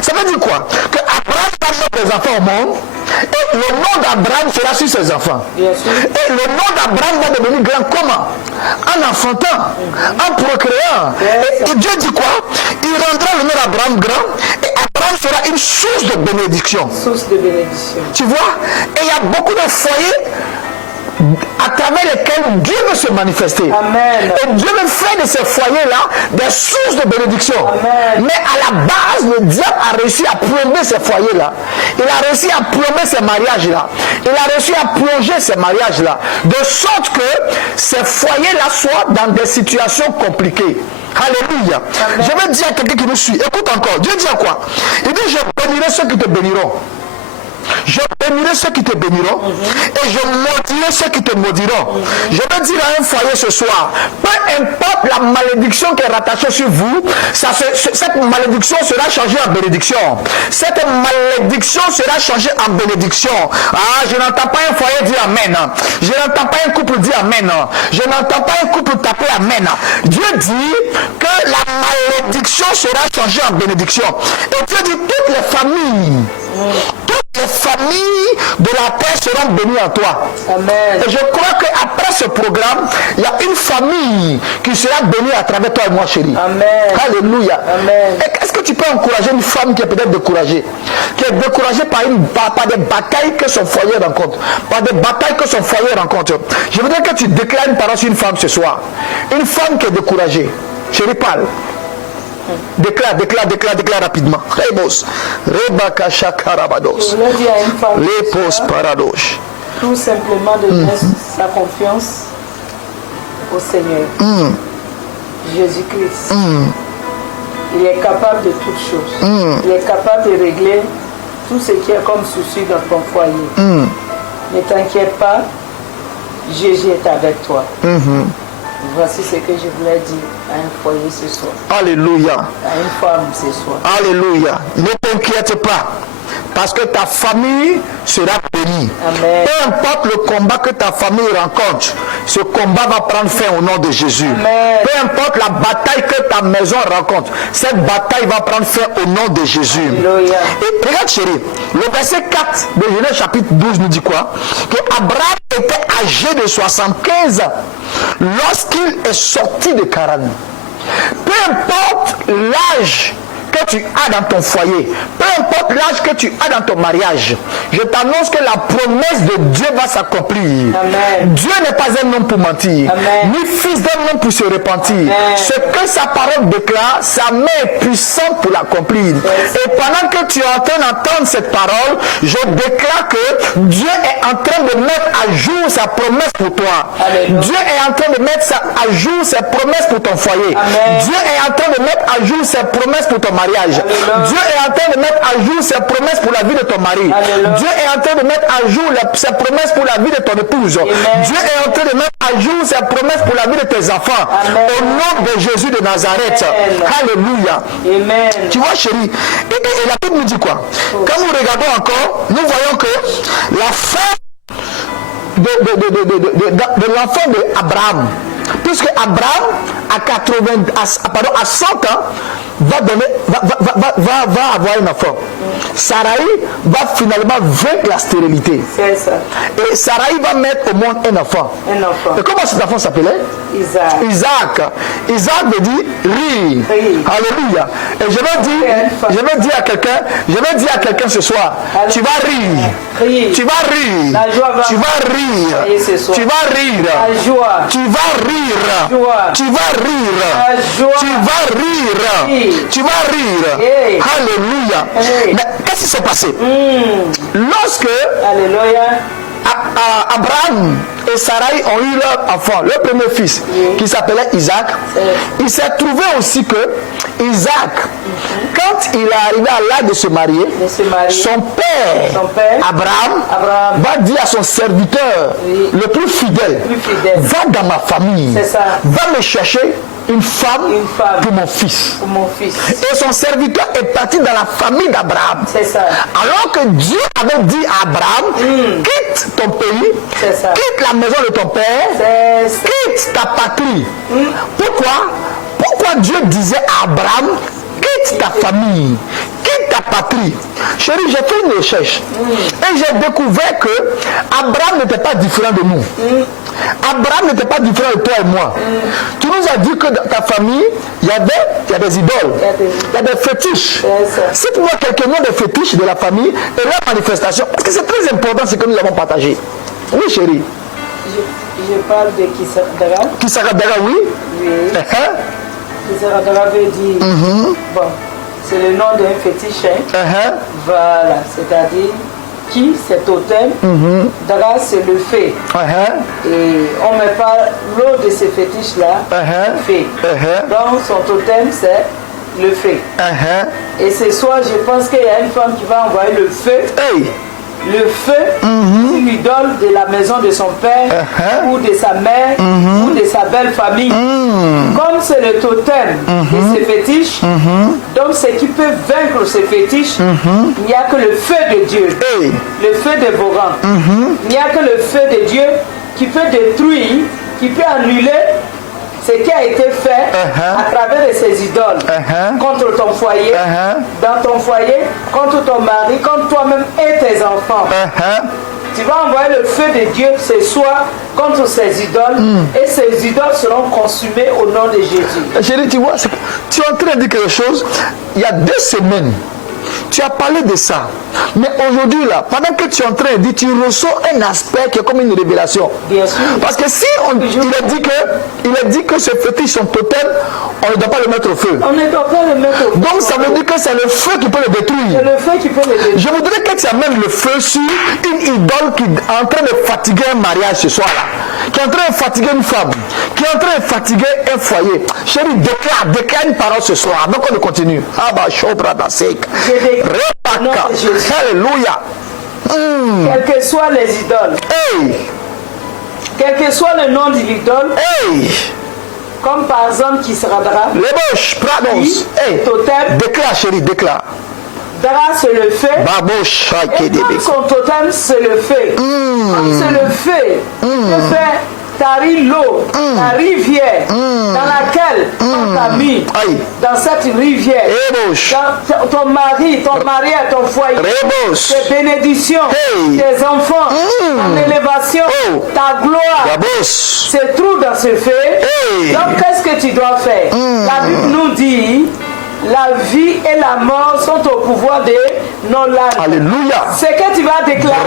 Ça veut dire quoi? Que Abraham va mettre des enfants au monde. Et le nom d'Abraham sera sur ses enfants. Bien sûr. Et le nom d'Abraham va devenir grand comment? En enfantant, en procréant. Et Dieu dit quoi? Il rendra le nom d'Abraham grand. Et Abraham sera une source de bénédiction. Source de bénédiction. Tu vois? Et il y a beaucoup de foyers à travers lesquels Dieu veut se manifester. Amen. Et Dieu veut faire de ces foyers-là des sources de bénédiction. Amen. Mais à la base, le diable a réussi à plomber ces foyers-là. Il a réussi à plomber ces mariages-là. Il a réussi à plonger ces mariages-là. De sorte que ces foyers-là soient dans des situations compliquées. Alléluia. Amen. Je vais dire à quelqu'un qui me suit, écoute encore. Dieu dit à quoi? Il dit, je bénirai ceux qui te béniront. Je bénirai ceux qui te béniront et je maudirai ceux qui te maudiront. Je vais dire à un foyer ce soir, peu importe la malédiction qui est rattachée sur vous, cette malédiction sera changée en bénédiction. Cette malédiction sera changée en bénédiction. Ah, je n'entends pas un foyer dire Amen. Je n'entends pas un couple dire Amen. Je n'entends pas un couple taper Amen. Dieu dit que la malédiction sera changée en bénédiction. Et Dieu dit toutes les familles, les familles de la terre seront bénies en toi. Amen. Et je crois qu'après ce programme, il y a une famille qui sera bénie à travers toi et moi, chérie. Amen. Alléluia. Amen. Est-ce que tu peux encourager une femme qui est peut-être découragée, qui est découragée par des batailles que son foyer rencontre, par des batailles que son foyer rencontre? Je voudrais que tu déclares une parole sur une femme ce soir. Une femme qui est découragée. Chérie, parle. Déclare rapidement. Rebos. Rebaka shakarabados. Je voulais dire à une femme Lepos parados. tout simplement de mettre sa confiance au Seigneur. Jésus-Christ. Il est capable de toutes choses. Il est capable de régler tout ce qui est comme souci dans ton foyer. Ne t'inquiète pas, Jésus est avec toi. Voici ce que je voulais dire à un foyer ce soir, Alléluia. à une femme ce soir. Alléluia. Ne t'inquiète pas. Parce que ta famille sera bénie. Amen. Peu importe le combat que ta famille rencontre, ce combat va prendre fin au nom de Jésus. Amen. Peu importe la bataille que ta maison rencontre, cette bataille va prendre fin au nom de Jésus. Alléluia. Et regarde chérie, le verset 4 de Genèse chapitre 12 nous dit quoi? Que Abraham était âgé de 75 ans lorsqu'il est sorti de Charan. Peu importe l'âge que tu as dans ton foyer, peu importe l'âge que tu as dans ton mariage, je t'annonce que la promesse de Dieu va s'accomplir. Amen. Dieu n'est pas un homme pour mentir, Amen. ni fils d'un homme pour se repentir. Amen. Ce que sa parole déclare, sa main est puissante pour l'accomplir. Yes. Et pendant que tu es en train d'entendre cette parole, je déclare que Dieu est en train de mettre à jour sa promesse pour toi. Alléluia. Dieu est en train de mettre à jour ses promesses pour ton foyer. Amen. Dieu est en train de mettre à jour ses promesses pour ton mariage. Alléluia. Dieu est en train de mettre à jour ses promesses pour la vie de ton mari. Alléluia. Dieu est en train de mettre à jour ses promesses pour la vie de ton épouse. Amen. Dieu est en train de mettre à jour ses promesses pour la vie de tes enfants. Amen. Au nom de Jésus de Nazareth. Amen. Alléluia. Amen. Tu vois, chérie, et la Bible nous dit quoi? Quand nous regardons encore, nous voyons que la fin de l'enfant d'Abraham, puisque Abraham à 100 ans va avoir un enfant. Sarai va finalement vaincre la stérilité. C'est ça. Et Sarai va mettre au monde un enfant. Un enfant. Et comment cet enfant s'appelait? Isaac. Isaac. Isaac veut dire rire. Rire. Alléluia. Et je vais dire à quelqu'un ce soir, tu vas rire. Rire. Tu vas rire. La joie va Tu vas rire. travailler ce soir. Tu vas rire. La joie. Tu vas rire. Joie. Tu vas rire. La joie. Tu vas rire. Rire. Tu vas rire. Hey. Alléluia. Hey. Mais qu'est-ce qui s'est passé? Lorsque Alléluia. Abraham et Sarai ont eu leur enfant, leur premier fils, qui s'appelait Isaac. Il s'est trouvé aussi que Isaac, quand il est arrivé à l'âge de se marier, son père, Abraham, va dire à son serviteur, le plus fidèle, va dans ma famille, va me chercher une femme pour mon fils. Et son serviteur est parti dans la famille d'Abraham. Alors que Dieu avait dit à Abraham, quitte ton pays, quitte la maison de ton père, quitte ta patrie. Pourquoi Dieu disait à Abraham, quitte ta famille, quitte ta patrie? Chérie, j'ai fait une recherche et j'ai découvert que Abraham n'était pas différent de nous. Abraham n'était pas différent de toi et moi. Tu nous as dit que dans ta famille, il y a des idoles, il y a des fétiches. Cite-moi quelques noms des fétiches de la famille et leur manifestation, parce que c'est très important ce que nous avons partagé. Oui, chérie. Je parle de Kisaradara. Kisaradara, oui. Oui. Kisaradara veut dire, bon, c'est le nom d'un fétiche. Voilà, c'est-à-dire, qui, c'est totem. Dara, c'est le feu. Et on ne met pas l'eau de ces fétiches-là, feu. Donc son totem, c'est le feu. Et ce soir, je pense qu'il y a une femme qui va envoyer le feu. Le feu sur l'idole de la maison de son père ou de sa mère ou de sa belle famille. Comme c'est le totem de ces fétiches, donc ce qui peut vaincre ces fétiches, il n'y a que le feu de Dieu, le feu dévorant. Il n'y a que le feu de Dieu qui peut détruire, qui peut annuler ce qui a été fait à travers de ces idoles contre ton foyer, dans ton foyer, contre ton mari, contre toi-même et tes enfants. Tu vas envoyer le feu de Dieu ce soir contre ces idoles et ces idoles seront consumées au nom de Jésus. Chérie, tu vois, tu es en train de dire quelque chose. Il y a 2 semaines, tu as parlé de ça. Mais aujourd'hui, là, pendant que tu es en train de dire, tu ressens un aspect qui est comme une révélation. Bien sûr. Parce que si il a dit que ce fétiche, son totem, on ne doit pas le mettre au feu. On ne doit pas le mettre au feu. Donc ça veut dire que c'est le feu qui peut le détruire. C'est le feu qui peut le détruire. Je voudrais que tu amènes le feu sur une idole qui est en train de fatiguer un mariage ce soir-là, qui est en train de fatiguer une femme, qui est en train de fatiguer un foyer. Chérie, déclare une parole ce soir. Donc on continue. Alléluia. Quelles que soient les idoles, quel que soit le nom de l'idole, comme par exemple qui sera Dara, totem, déclare chérie, déclare. Dara c'est le feu, et comme son totem c'est le feu, comme c'est le feu, le feu tarit l'eau, la rivière dans laquelle on t'a mis, dans cette rivière, ton mari, ton mariage, ton foyer, tes bénédictions, tes enfants, ton élévation, ta gloire, se trouve dans ce feu. Donc qu'est-ce que tu dois faire? La Bible nous dit, la vie et la mort sont au pouvoir de nos langues. Alléluia. Ce que tu vas déclarer,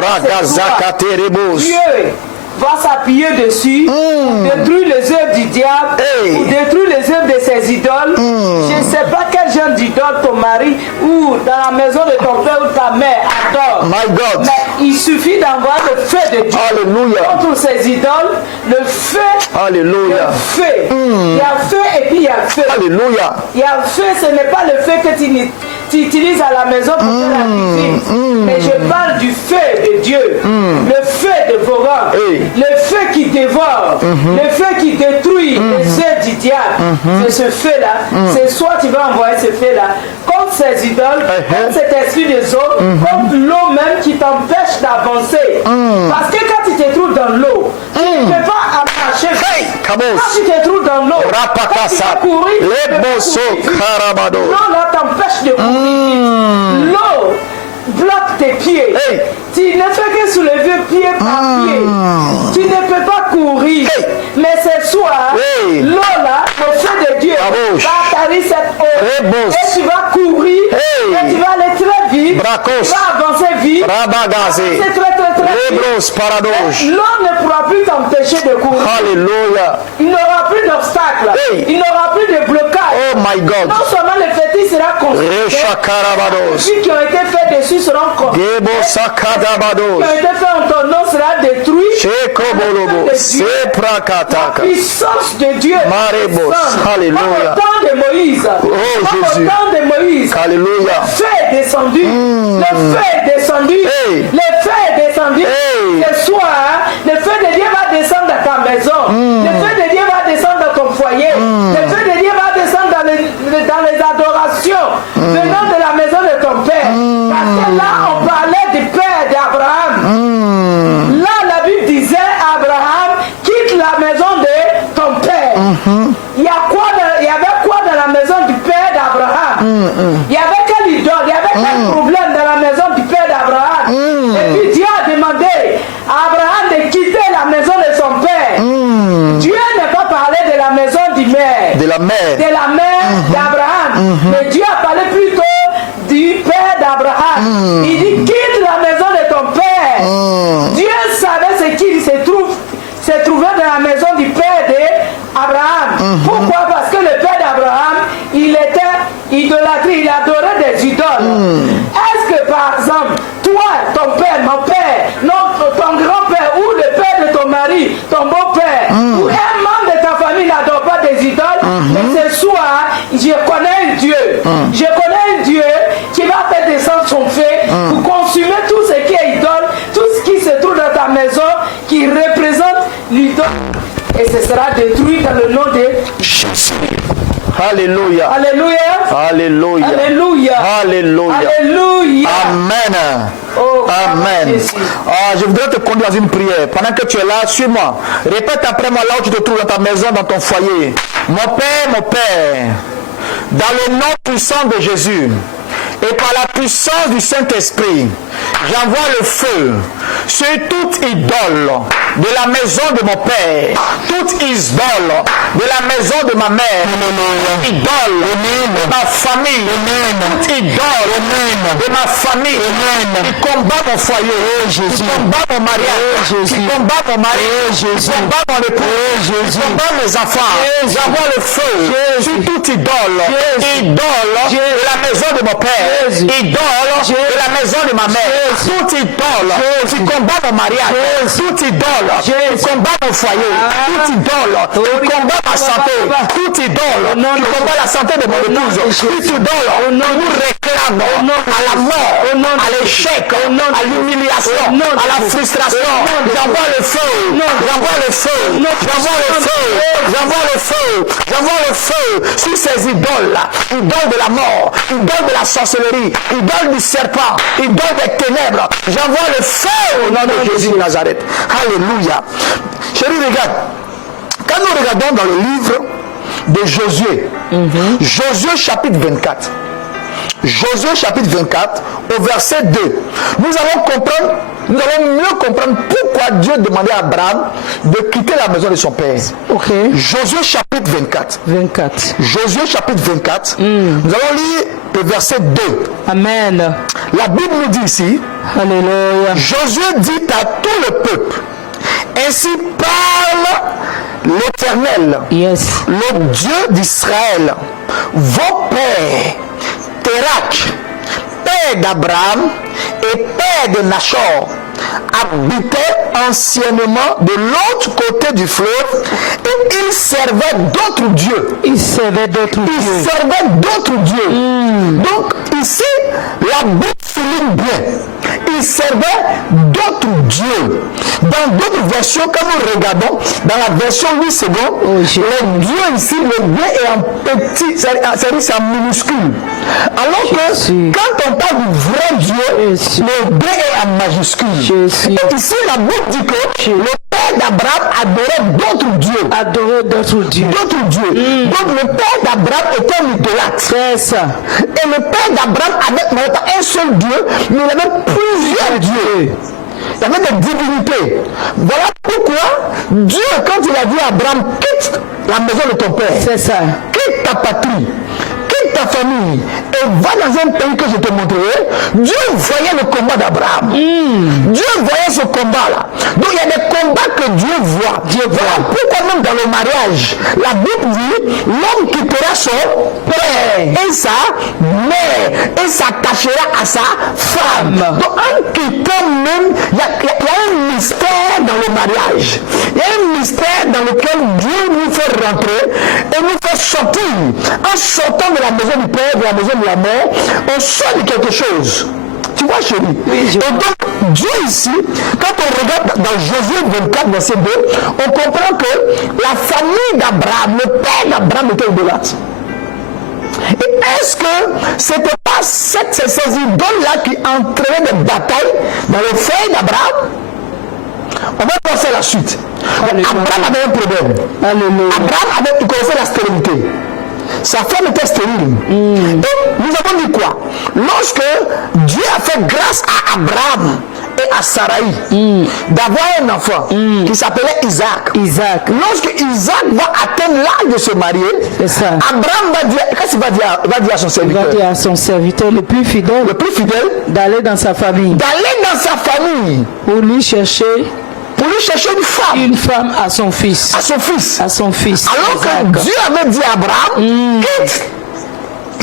Dieu va s'appuyer dessus, détruire les œuvres du diable, ou détruire les œuvres de ses idoles. Je ne sais pas quel genre d'idole ton mari ou dans la maison de ton père ou ta mère adore. My God. Mais il suffit d'envoyer le feu de Dieu contre ces idoles. Le feu, Alléluia. le feu. Il y a feu et puis il y a feu. Alléluia. Il y a feu, ce n'est pas le feu que tu utilises à la maison pour faire la cuisine. Mais je parle du feu de Dieu. Le feu dévorant. Le feu qui dévore. Le feu qui détruit les œuvres du diable. C'est ce feu-là. C'est soit tu vas envoyer ce feu-là contre ces idoles, contre cet esprit des eaux, contre l'eau même qui t'empêche d'avancer. Parce que quand tu te trouves dans l'eau, tu ne peux pas marcher. Quand tu te trouves dans l'eau, quand tu vas courir, l'eau là t'empêche de courir. L'eau bloque tes pieds. Tu ne fais que soulever pied par pied. Tu ne peux pas courir. Mais ce soir, l'eau là, le feu de Dieu va atterrir cette eau. Et tu vas courir. Et tu vas aller très vite. Tu vas avancer vite. Avancer très. L'eau ne pourra plus t'empêcher de courir. Alléluia. Il n'aura plus d'obstacles. Il n'aura plus de blocage. Oh my God. Non seulement le fétiche sera construit. Ceux qui ont été faits dessus seront construits. Ceux qui ont été faits en ton nom sera détruit. La puissance de Dieu. Alléluia. Comme au temps de Moïse. Oh Jésus. Au temps de Moïse. Alléluia. Le feu est descendu. Le feu est descendu. Le feu est descendu. Ce soir, le feu de Dieu va descendre dans ta maison. Le feu de Dieu va descendre dans ton foyer. Le feu de Dieu va descendre dans les adorations venant de la maison de ton père. Parce que là, on parlait du père d'Abraham. Là, la Bible disait, Abraham, quitte la maison de ton père. Il y avait quoi dans la maison du père d'Abraham? Il y avait quelle idole? Il y avait quel problème dans la maison du père d'Abraham? Et puis Dieu a demandé à Abraham de quitter la maison de son père. Dieu n'a pas parlé de la maison du mère. De la mère. De la mère d'Abraham. Mais Dieu a parlé plutôt du père d'Abraham. Il dit quitte la maison de ton père. Dieu savait ce qu'il se trouvait dans la maison du père d'Abraham. Pourquoi? Parce que le père d'Abraham, il était idolâtré, il adorait des idoles. Est-ce que par exemple, toi, ton père, mon tes idoles, mais ce soir, je connais un Dieu. Je connais un Dieu qui va faire descendre son feu pour consumer tout ce qui est idole, tout ce qui se trouve dans ta maison, qui représente l'idole. Et ce sera détruit dans le nom de Jésus. Alléluia. Alléluia. Alléluia. Alléluia. Alléluia. Alléluia. Amen. Oh, Amen. Jésus. Je voudrais te conduire dans une prière. Pendant que tu es là, suis-moi. Répète après moi là où tu te trouves dans ta maison, dans ton foyer. Mon Père, dans le nom puissant de Jésus et par la puissance du Saint-Esprit, j'envoie le feu sur toute idole de la maison de mon père, toute idole de la maison de ma mère, idole de ma famille, toute idole de ma famille qui combat mon foyer, qui combat mon mariage, qui combat mon mari, qui combat mon époux, qui combat mes enfants. J'envoie le feu sur toute idole, idole de la maison de mon père, idole de la maison de ma mère, toute idole qui combat mon mariage, toute idole qui combat mon foyer, toute idole qui combat ma santé, toute idole qui combat la santé de mon épouse, toute idole nous réclame à la mort, à l'échec, à l'humiliation, à la frustration. J'envoie le feu, j'envoie le feu, j'envoie le feu, j'envoie le feu, j'envoie le feu sur ces idoles-là, idoles de la mort, idoles de la sorcellerie, idoles du serpent, idoles des ténèbres. J'envoie le feu au nom de Jésus de Nazareth. Alléluia. Chérie, regarde. Quand nous regardons dans le livre de Josué, Josué chapitre 24, Josué chapitre 24, au verset 2, nous allons mieux comprendre pourquoi Dieu demandait à Abraham de quitter la maison de son père. Ok. Josué chapitre 24. 24. Josué chapitre 24, nous allons lire le verset 2. Amen. La Bible nous dit ici, Alléluia. Josué dit à tout le peuple, ainsi parle l'Éternel, Yes. le Dieu d'Israël, vos pères, Térak, père d'Abraham et père de Nachor, habitaient anciennement de l'autre côté du fleuve et ils servaient d'autres dieux. Il servait d'autres Ils dieux. servaient d'autres dieux. Donc ici, la Bible souligne bien. Ils servaient d'autres dieux. Dans d'autres versions, quand nous regardons, dans la version 8 secondes, le Dieu ici, le Dieu est en petit, c'est en minuscule. Alors que quand on parle du vrai Dieu, le Dieu est en majuscule. Et ici, la Bible dit que le père d'Abraham adorait d'autres dieux. Adorer d'autres dieux. D'autres dieux. Donc le père d'Abraham était un idolâtre. C'est ça. Et le père d'Abraham avait un seul Dieu, mais il avait plusieurs dieux. Il y avait des divinités. Voilà pourquoi Dieu, quand il a dit à Abraham, quitte la maison de ton père, C'est ça. quitte ta patrie, quitte ta famille et va dans un pays que je te montrerai. Dieu voyait le combat d'Abraham. Dieu voyait ce combat-là. Donc il y a des combats que Dieu voit. Voilà pourquoi même dans le mariage, la Bible dit, l'homme quittera son père et sa mère et s'attachera à sa femme. Donc en quittant même, il y a un mystère dans le mariage. Il y a un mystère dans lequel Dieu nous fait rentrer et nous fait sortir. En sortant de la maison du père, de la maison de la mère, on sort de quelque chose. Tu vois, chérie? Et donc, Dieu ici, quand on regarde dans Josué 24, verset 2, on comprend que la famille d'Abraham, le père d'Abraham était idolâtre. Et est-ce que c'était pas ces idoles-là qui entraînaient des batailles dans le foyer d'Abraham? On va penser à la suite. Abraham avait un problème. Abraham avait commencé la stérilité. Sa femme était stérile. Et nous avons dit quoi? Lorsque Dieu a fait grâce à Abraham et à Sarai d'avoir un enfant qui s'appelait Isaac. Lorsque Isaac va atteindre l'âge de se marier, Abraham va dire, qu'est-ce qu'il va dire à son serviteur? Il va dire à son serviteur le plus fidèle d'aller dans sa famille. Pour lui chercher une femme à son fils. Alors que Dieu avait dit à Abraham, quitte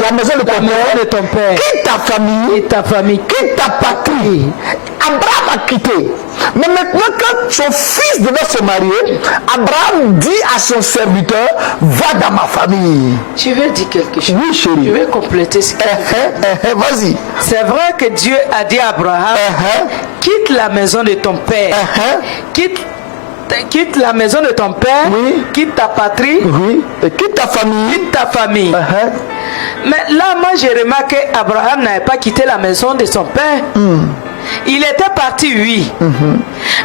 la maison de ton père, quitte ta famille, quitte ta patrie, Abraham a quitté. Mais maintenant, quand son fils devait se marier, Abraham dit à son serviteur, va dans ma famille. Je vais dire quelque chose. Oui, chérie. Je vais compléter ce que Vas-y. c'est vrai que Dieu a dit à Abraham, quitte la maison de ton père, quitte la maison de ton père, Oui. quitte ta patrie, Oui. Et quitte ta famille. quitte ta famille. Mais là, moi, j'ai remarqué qu'Abraham n'avait pas quitté la maison de son père. Il était parti, oui.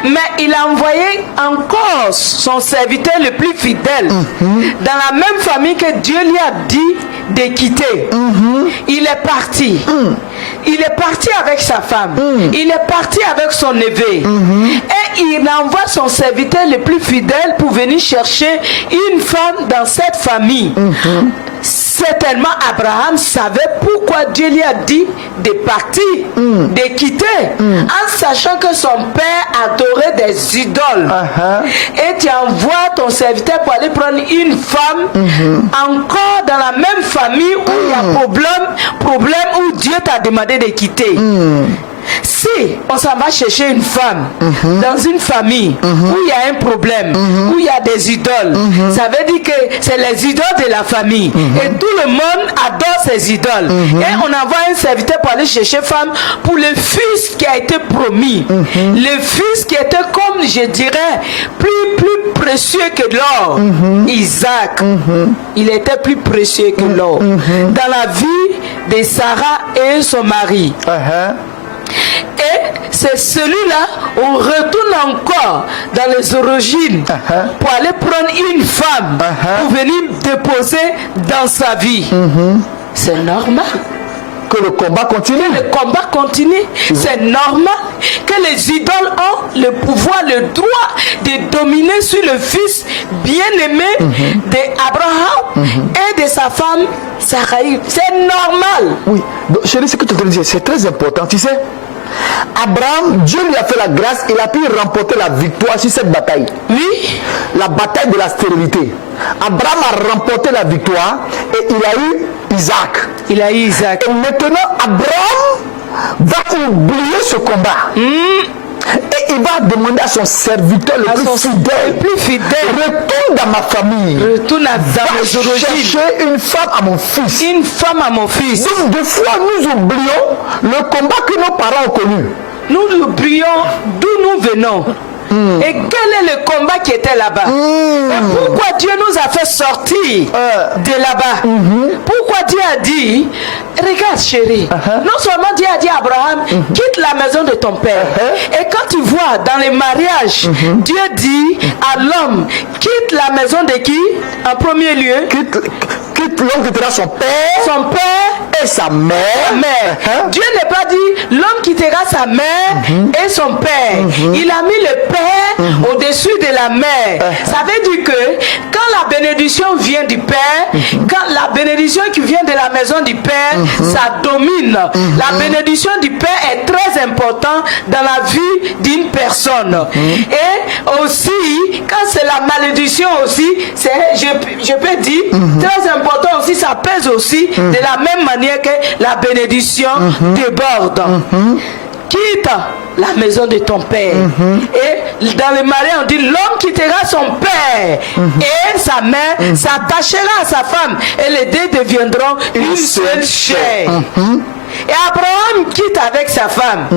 Mais il a envoyé encore son serviteur le plus fidèle dans la même famille que Dieu lui a dit de quitter. Il est parti. Il est parti avec sa femme. Il est parti avec son neveu. Et il envoie son serviteur le plus fidèle pour venir chercher une femme dans cette famille. Certainement, Abraham savait pourquoi Dieu lui a dit de partir, de quitter, en sachant que son père adorait des idoles. Et tu envoies ton serviteur pour aller prendre une femme encore dans la même famille où il y a problème où Dieu t'a demandé de quitter. Si on s'en va chercher une femme dans une famille où il y a un problème, où il y a des idoles, ça veut dire que c'est les idoles de la famille. Et tout le monde adore ces idoles. Et on envoie un serviteur pour aller chercher femme pour le fils qui a été promis. Le fils qui était, comme je dirais, plus précieux que l'or. Isaac. Il était plus précieux que l'or. Dans la vie de Sarah et son mari. Et c'est celui-là, on retourne encore dans les origines pour aller prendre une femme pour venir déposer dans sa vie. C'est normal. Que le combat continue. Le combat continue. C'est normal que les idoles ont le pouvoir, le droit de dominer sur le fils bien-aimé d'Abraham et de sa femme Sarai. C'est normal. Oui. Donc, chérie, ce que tu te dis, c'est très important. Tu sais, Abraham, Dieu lui a fait la grâce, il a pu remporter la victoire sur cette bataille. Oui. La bataille de la stérilité. Abraham a remporté la victoire et il a eu Isaac. Il a eu Isaac. Et maintenant, Abraham va oublier ce combat. Et il va demander à son serviteur le plus fidèle, retourne dans ma famille. Retourne dans mes origines. Chercher une femme à mon fils. Une femme à mon fils. Donc, des fois, nous oublions le combat que nos parents ont connu. Nous oublions d'où nous venons. Et quel est le combat qui était là-bas? Et pourquoi Dieu nous a fait sortir de là-bas? Pourquoi Dieu a dit, regarde chérie, non seulement Dieu a dit à Abraham, quitte la maison de ton père. Et quand tu vois dans les mariages, Dieu dit à l'homme, quitte la maison de qui? En premier lieu, Quitte l'homme qui quittera son père et sa mère. Dieu n'a pas dit l'homme quittera sa mère et son père. Il a mis le père au-dessus de la mère. Ça veut dire que quand la bénédiction vient du père, quand la bénédiction qui vient de la maison du père, ça domine. La bénédiction du père est très importante dans la vie d'une personne. Et aussi, quand c'est la malédiction aussi, c'est, je peux dire, très important aussi, ça pèse aussi de la même manière que la bénédiction déborde. Quitte la maison de ton père. Et dans le mariage, on dit l'homme quittera son père et sa mère s'attachera à sa femme et les deux deviendront une seule chair. Et Abraham quitte avec sa femme.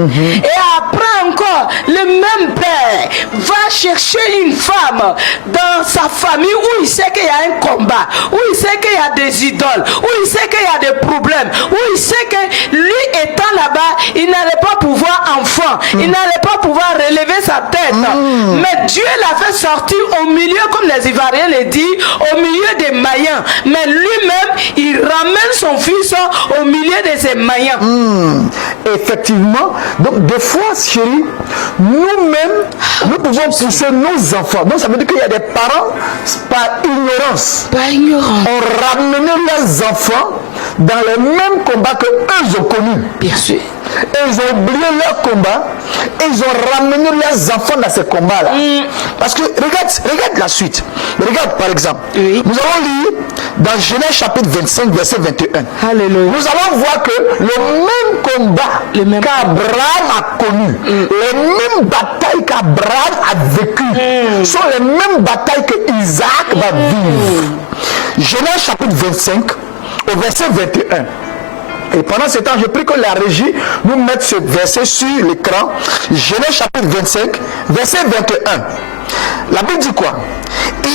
Et après encore, le même père va chercher une femme dans sa famille où il sait qu'il y a un combat, où il sait qu'il y a des idoles, où il sait qu'il y a des problèmes, où il sait que lui étant là-bas, il n'allait pas pouvoir enfant, il n'allait pas pouvoir relever sa tête. Mais Dieu l'a fait sortir au milieu, comme les Ivoiriens le disent, au milieu des Mayens. Mais lui-même, il ramène son fils au milieu de ces Mayens. Effectivement, donc des fois, chérie, nous-mêmes, nous pouvons pousser nos enfants. Donc ça veut dire qu'il y a des parents, par ignorance, ont ramené leurs enfants dans les mêmes combats que eux ont connus. Bien sûr. Et ils ont oublié leur combat. Et ils ont ramené leurs enfants dans ce combat-là. Parce que, regarde la suite. Regarde, par exemple. Oui. Nous allons lire dans Genèse chapitre 25, verset 21. Alléluia. Nous allons voir que le même combat qu'Abraham a connu, les mêmes batailles qu'Abraham a vécues, sont les mêmes batailles que Isaac va vivre. Genèse chapitre 25, au verset 21. Et pendant ce temps, je prie que la régie nous mette ce verset sur l'écran. Genèse chapitre 25, verset 21. La Bible dit quoi?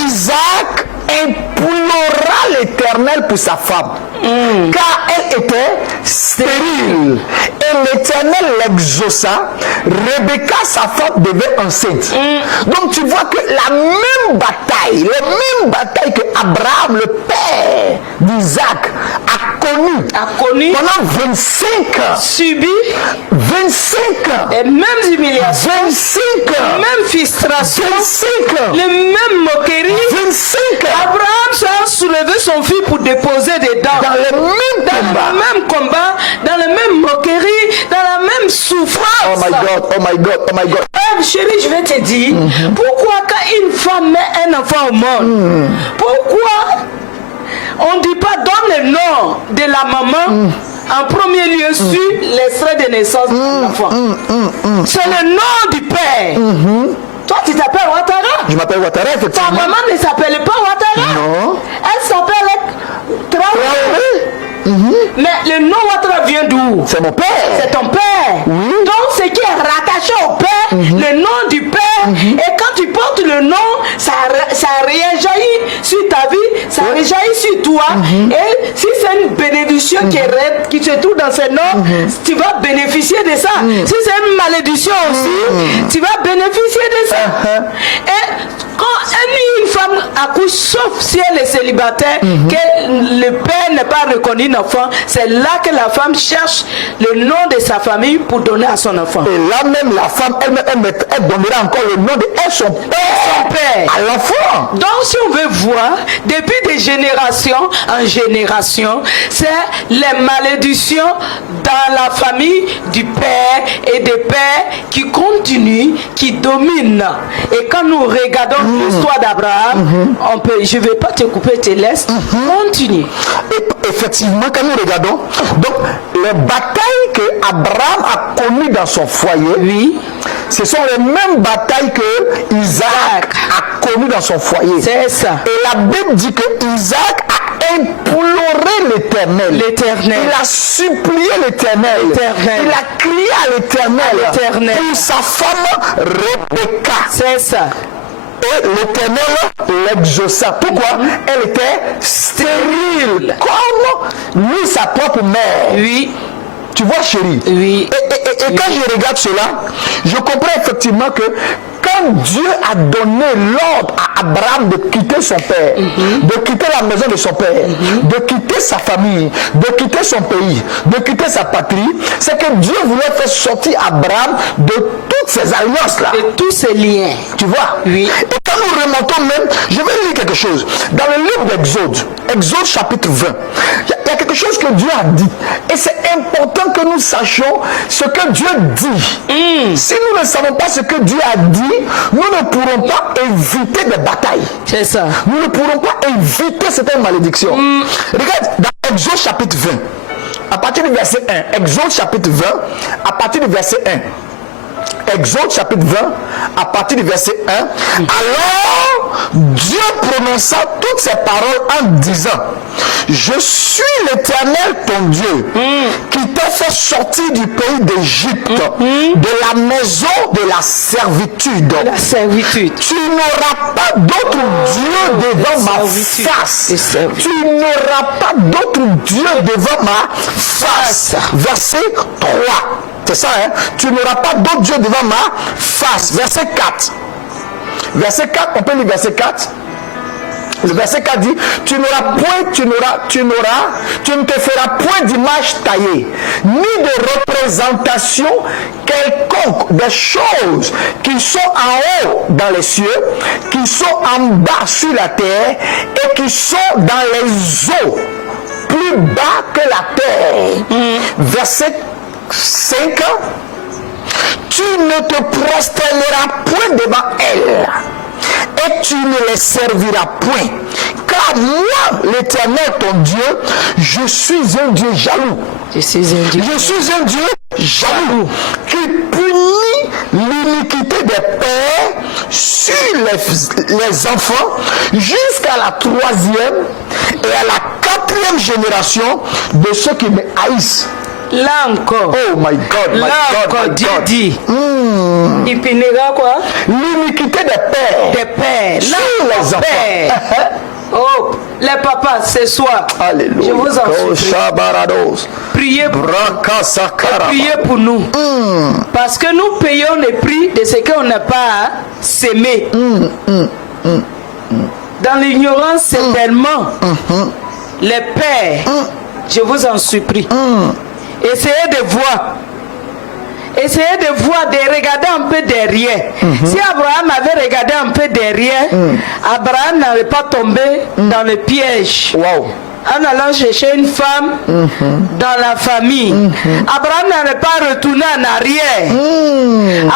Isaac implora l'Éternel pour sa femme, car elle était stérile. Et l'Éternel l'exauça. Rebecca, sa femme, devait enceinte. Donc tu vois que la même bataille que Abraham, le père d'Isaac, a connu pendant 25 ans. Subi 25 ans. les mêmes humiliations, 25 ans. les mêmes frustrations, 25 ans. les mêmes moqueries. 25 ans. Abraham a soulevé son fils pour déposer des dents. Dans le même combat. Le même combat, dans la même moquerie, dans la même souffrance. Oh my God, oh my God, oh my God. Chérie, je vais te dire, pourquoi quand une femme met un enfant au monde, pourquoi on ne dit pas donne le nom de la maman en premier lieu sur l'extrait de naissance de l'enfant? C'est le nom du père. Toi, tu t'appelles Ouattara. Je m'appelle Ouattara, Ta effectivement. maman ne s'appelle pas Ouattara. Non. Elle s'appelle Traoré. Mais le nom Ouattara vient d'où? C'est mon père. C'est ton père. Oui. Donc ce qui est rattaché au père, le nom du père, et quand tu portes le nom, ça réagit sur ta vie, ça réagit sur toi. Et si c'est une bénédiction qui se trouve dans ce nom, tu vas bénéficier de ça. Si c'est une malédiction aussi, tu vas bénéficier de ça. Et quand une femme accouche, sauf si elle est célibataire, que le père n'est pas reconnu d'enfant, c'est là que la femme cherche le nom de sa famille pour donner à son enfant. Et là même, la femme, elle donnera encore le nom de elle, son père, à l'enfant. Donc si on veut voir, depuis des générations en génération, c'est les malédictions dans la famille du père et des pères qui continuent, qui dominent. Et quand nous regardons l'histoire d'Abraham, je ne vais pas te couper, te laisse, continue. Et effectivement, quand nous regardons, donc les batailles que Abraham a connues dans son foyer, ce sont les mêmes batailles que Isaac a connues dans son foyer. C'est ça. Et la Bible dit que Isaac a imploré l'Éternel. Il a supplié l'Éternel. Il a crié à l'Éternel pour sa femme Rebecca. C'est ça. Et l'Éternel l'exauça. Pourquoi? Elle était stérile. Comme lui, sa propre mère. Oui. Tu vois, chérie? Oui. Et quand je regarde cela, je comprends effectivement que quand Dieu a donné l'ordre à Abraham de quitter son père, de quitter la maison de son père, de quitter sa famille, de quitter son pays, de quitter sa patrie, c'est que Dieu voulait faire sortir Abraham de toutes ces alliances-là. De tous ces liens. Tu vois? Oui. Et quand nous remontons même, je vais lire quelque chose. Dans le livre d'Exode, Exode chapitre 20, il y a quelque chose que Dieu a dit. Et c'est important que nous sachions ce que Dieu dit. Si nous ne savons pas ce que Dieu a dit, nous ne pourrons pas éviter des batailles. C'est ça. Nous ne pourrons pas éviter certaines malédictions. Regarde, dans Exode chapitre 20, à partir du verset 1, Exode chapitre 20, à partir du verset 1. Exode chapitre 20, à partir du verset 1. Alors, Dieu prononça toutes ces paroles en disant: je suis l'Éternel ton Dieu, qui t'a fait sortir du pays d'Égypte, de la maison de la servitude. La servitude. Tu n'auras pas d'autre Dieu devant ma face. Tu n'auras pas d'autre Dieu devant ma face. Verset 3. C'est ça, hein? Tu n'auras pas d'autre Dieu devant ma face. Verset 4. Verset 4, on peut lire verset 4. Le verset 4 dit: tu ne te feras point d'image taillée, ni de représentation quelconque des choses qui sont en haut dans les cieux, qui sont en bas sur la terre et qui sont dans les eaux, plus bas que la terre. Verset 5 ans, tu ne te prosterneras point devant elles et tu ne les serviras point. Car moi, l'Éternel, ton Dieu, je suis un Dieu jaloux. Je suis un Dieu. Je suis un Dieu jaloux qui punit l'iniquité des pères sur les enfants jusqu'à la 3e et à la 4e génération de ceux qui me haïssent. Là encore. Oh my God, my Là God, encore, my Dieu God. dit. Il punira quoi? L'iniquité des pères Des pères. sur Là, les enfants. pères. Oh, les papas, ce soir. Alléluia. Je vous en Oh, supplie. Shabarados. Priez pour, Brakasakara. priez pour nous. Parce que nous payons le prix de ce qu'on n'a pas sémé. Dans l'ignorance, certainement, les pères, je vous en supplie, essayez de voir. Essayez de voir, de regarder un peu derrière. Si Abraham avait regardé un peu derrière, Abraham n'allait pas tomber dans le piège. Wow. En allant chercher une femme dans la famille. Abraham n'allait pas retourner en arrière.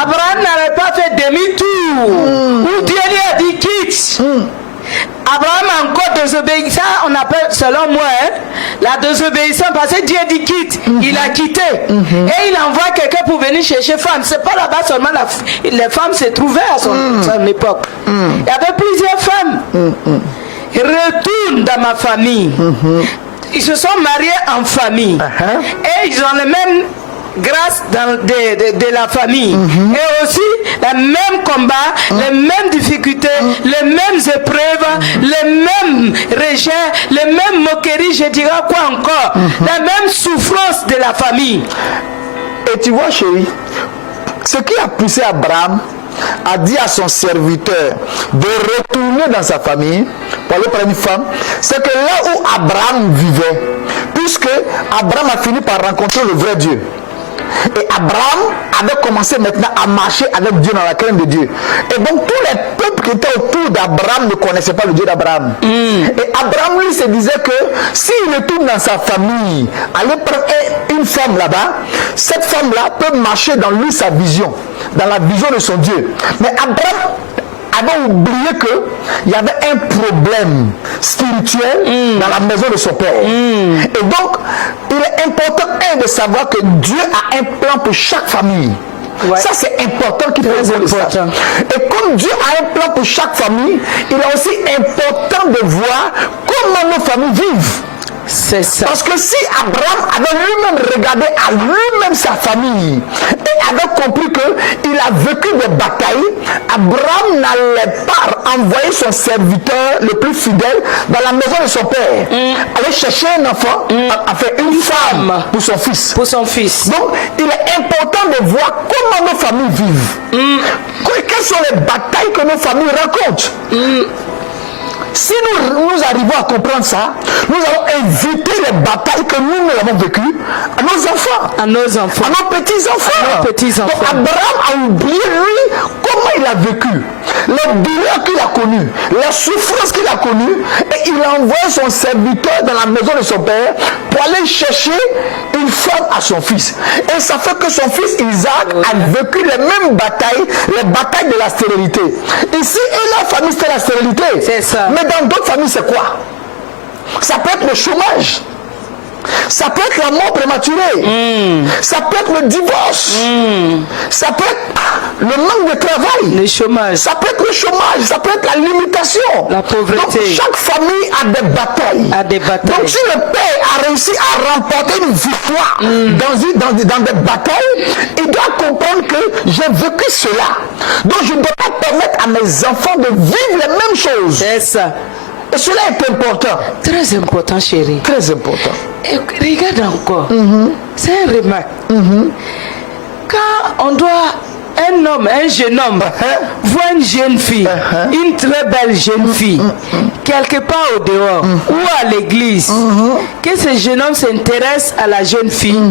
Abraham n'allait pas faire demi-tour. Où Dieu lui a dit quitte. Abraham a encore désobéissant, on appelle selon moi la désobéissance, parce que Dieu dit quitte, il a quitté. Et il envoie quelqu'un pour venir chercher femme. C'est pas là-bas seulement les femmes se trouvaient à son époque. Il y avait plusieurs femmes. Retourne dans ma famille. Ils se sont mariés en famille. Et ils ont le même grâce de la famille. Et aussi le même combat, les mêmes difficultés, les mêmes épreuves, les mêmes rejets, les mêmes moqueries, je dirais quoi encore, la même souffrance de la famille. Et tu vois, chérie, ce qui a poussé Abraham a dit à son serviteur de retourner dans sa famille pour aller prendre une femme, c'est que là où Abraham vivait, puisque Abraham a fini par rencontrer le vrai Dieu, et Abraham avait commencé maintenant à marcher avec Dieu dans la crainte de Dieu. Et donc tous les peuples qui étaient autour d'Abraham ne connaissaient pas le Dieu d'Abraham. Et Abraham lui se disait que s'il retourne dans sa famille, aller prendre une femme là-bas, cette femme-là peut marcher dans lui sa vision, dans la vision de son Dieu. Mais Abraham avait oublié qu'il y avait un problème spirituel dans la maison de son père. Et donc, il est important de savoir que Dieu a un plan pour chaque famille. Ouais. Ça, c'est important qu'il faut le sache. Et comme Dieu a un plan pour chaque famille, il est aussi important de voir comment nos familles vivent. C'est ça. Parce que si Abraham avait lui-même regardé à lui-même sa famille et avait compris qu'il a vécu des batailles, Abraham n'allait pas envoyer son serviteur le plus fidèle dans la maison de son père, aller chercher un enfant, enfin une femme pour son fils. Pour son fils. Donc, il est important de voir comment nos familles vivent. Quelles sont les batailles que nos familles rencontrent. Si nous arrivons à comprendre ça, nous allons éviter les batailles que nous avons vécues à nos enfants. À nos enfants. À nos petits-enfants. Donc Abraham a oublié, lui, comment il a vécu, les douleurs qu'il a connues, les souffrances qu'il a connues, et il a envoyé son serviteur dans la maison de son père pour aller chercher une femme à son fils. Et ça fait que son fils Isaac a vécu les mêmes batailles, les batailles de la stérilité. Ici, et la famille, c'était la stérilité. C'est ça. Mais dans d'autres familles, c'est quoi? Ça peut être le chômage. Ça peut être la mort prématurée. Ça peut être le divorce. Ça peut être le manque de travail. Le chômage. Ça peut être le chômage. Ça peut être la limitation. La pauvreté. Donc chaque famille a des batailles. A des batailles. Donc si le père a réussi à remporter une victoire dans des batailles, il doit comprendre que j'ai vécu cela. Donc je ne dois pas permettre à mes enfants de vivre les mêmes choses. C'est ça. Et cela est important. Très important, chérie. Très important. Et regarde encore. C'est un remarque. Quand on doit, un jeune homme, voit une jeune fille, une très belle jeune fille, quelque part au dehors, ou à l'église, que ce jeune homme s'intéresse à la jeune fille,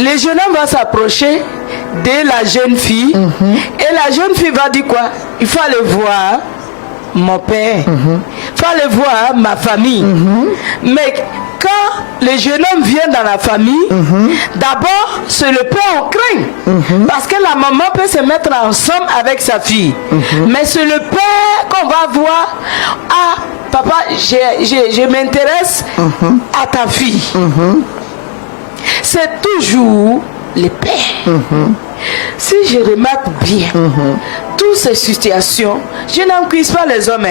le jeune homme va s'approcher de la jeune fille, et la jeune fille va dire quoi? Il faut aller voir mon père. Fallait voir ma famille. Mais quand le jeune homme vient dans la famille, d'abord, c'est le père on craint. Parce que la maman peut se mettre ensemble avec sa fille. Mais c'est le père qu'on va voir. Ah, papa, je m'intéresse à ta fille. C'est toujours le père. Si je remarque bien, toutes ces situations, je n'accuse pas les hommes,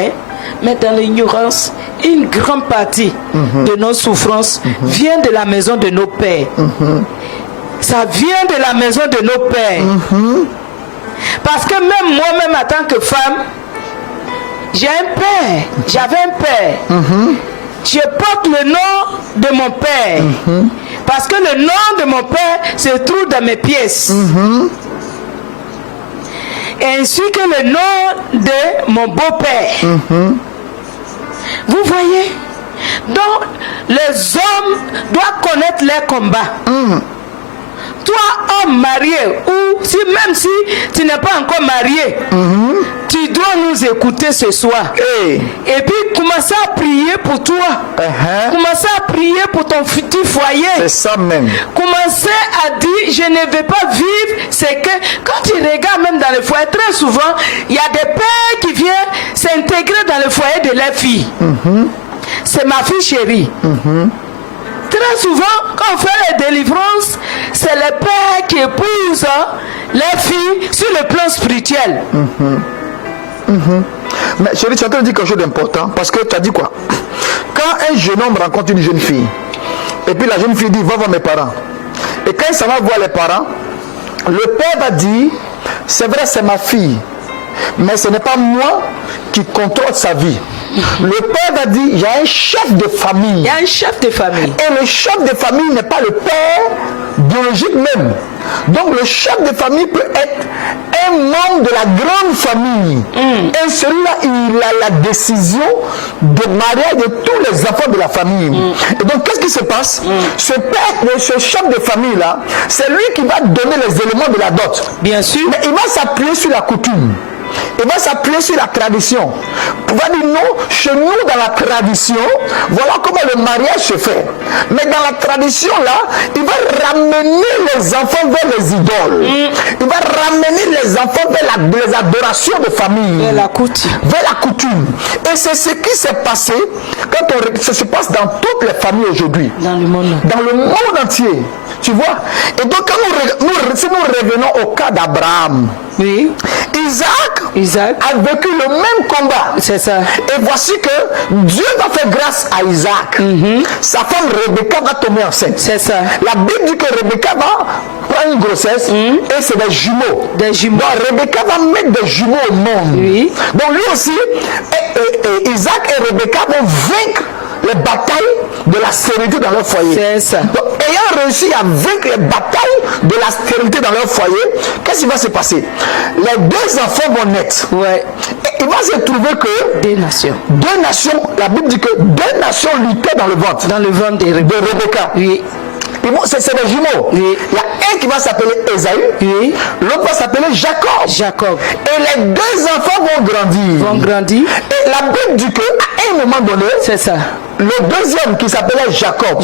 mais dans l'ignorance, une grande partie de nos souffrances vient de la maison de nos pères. Ça vient de la maison de nos pères. Parce que même moi-même, en tant que femme, j'ai un père, j'avais un père. Je porte le nom de mon père. Parce que le nom de mon père se trouve dans mes pièces. Ainsi que le nom de mon beau-père. Vous voyez? Donc, les hommes doivent connaître leurs combats. Toi, homme marié, ou si, même si tu n'es pas encore marié, tu dois nous écouter ce soir. Et puis, commencer à prier pour toi. Commencer à prier pour ton futur foyer. C'est ça même. Commencer à dire, je ne vais pas vivre. C'est que, quand tu regardes même dans le foyer, très souvent, il y a des pères qui viennent s'intégrer dans le foyer de leur fille. C'est ma fille chérie. Très souvent, quand on fait les délivrances, c'est les pères qui épousent les filles sur le plan spirituel. Mais chérie, tu es en train de dire quelque chose d'important. Parce que tu as dit quoi? Quand un jeune homme rencontre une jeune fille, et puis la jeune fille dit, va voir mes parents. Et quand il s'en va voir les parents, le père va dire, c'est vrai, c'est ma fille, mais ce n'est pas moi qui contrôle sa vie. Le père va dire, il y a un chef de famille. Il y a un chef de famille. Et le chef de famille n'est pas le père biologique même. Donc le chef de famille peut être un membre de la grande famille. Et celui-là, il a la décision de mariage de tous les enfants de la famille. Et donc qu'est-ce qui se passe? Ce père, ce chef de famille-là, c'est lui qui va donner les éléments de la dot. Bien sûr. Mais il va s'appuyer sur la coutume. Il va s'appuyer sur la tradition. Il va dire non, chez nous dans la tradition, voilà comment le mariage se fait. Mais dans la tradition là, il va ramener les enfants vers les idoles. Il va ramener les enfants vers les adorations de famille. Vers la coutume. Vers la coutume. Et c'est ce qui s'est passé quand ça se passe dans toutes les familles aujourd'hui. Dans le monde. Dans le monde entier. Tu vois? Et donc quand si nous revenons au cas d'Abraham, oui. Isaac a vécu le même combat. C'est ça. Et voici que Dieu va faire grâce à Isaac. Sa femme Rebecca va tomber enceinte. C'est ça. La Bible dit que Rebecca va prendre une grossesse et c'est des jumeaux. Des jumeaux. Donc Rebecca va mettre des jumeaux au monde. Oui. Donc lui aussi, Isaac et Rebecca vont vaincre les batailles de la stérilité dans leur foyer. C'est ça. Donc, ayant réussi à vaincre les batailles de la stérilité dans leur foyer, qu'est-ce qui va se passer? Les deux enfants vont naître. Ouais. Et il va se trouver que Deux nations. la Bible dit que deux nations luttaient dans le ventre. Dans le ventre de Rebecca. Oui. Et bon, c'est des jumeaux. Oui. Il y a un qui va s'appeler Ésaü, Oui. l'autre va s'appeler Jacob. Jacob. Et les deux enfants vont grandir. Et la Bible dit qu'à un moment donné, C'est ça. le deuxième qui s'appelait Jacob,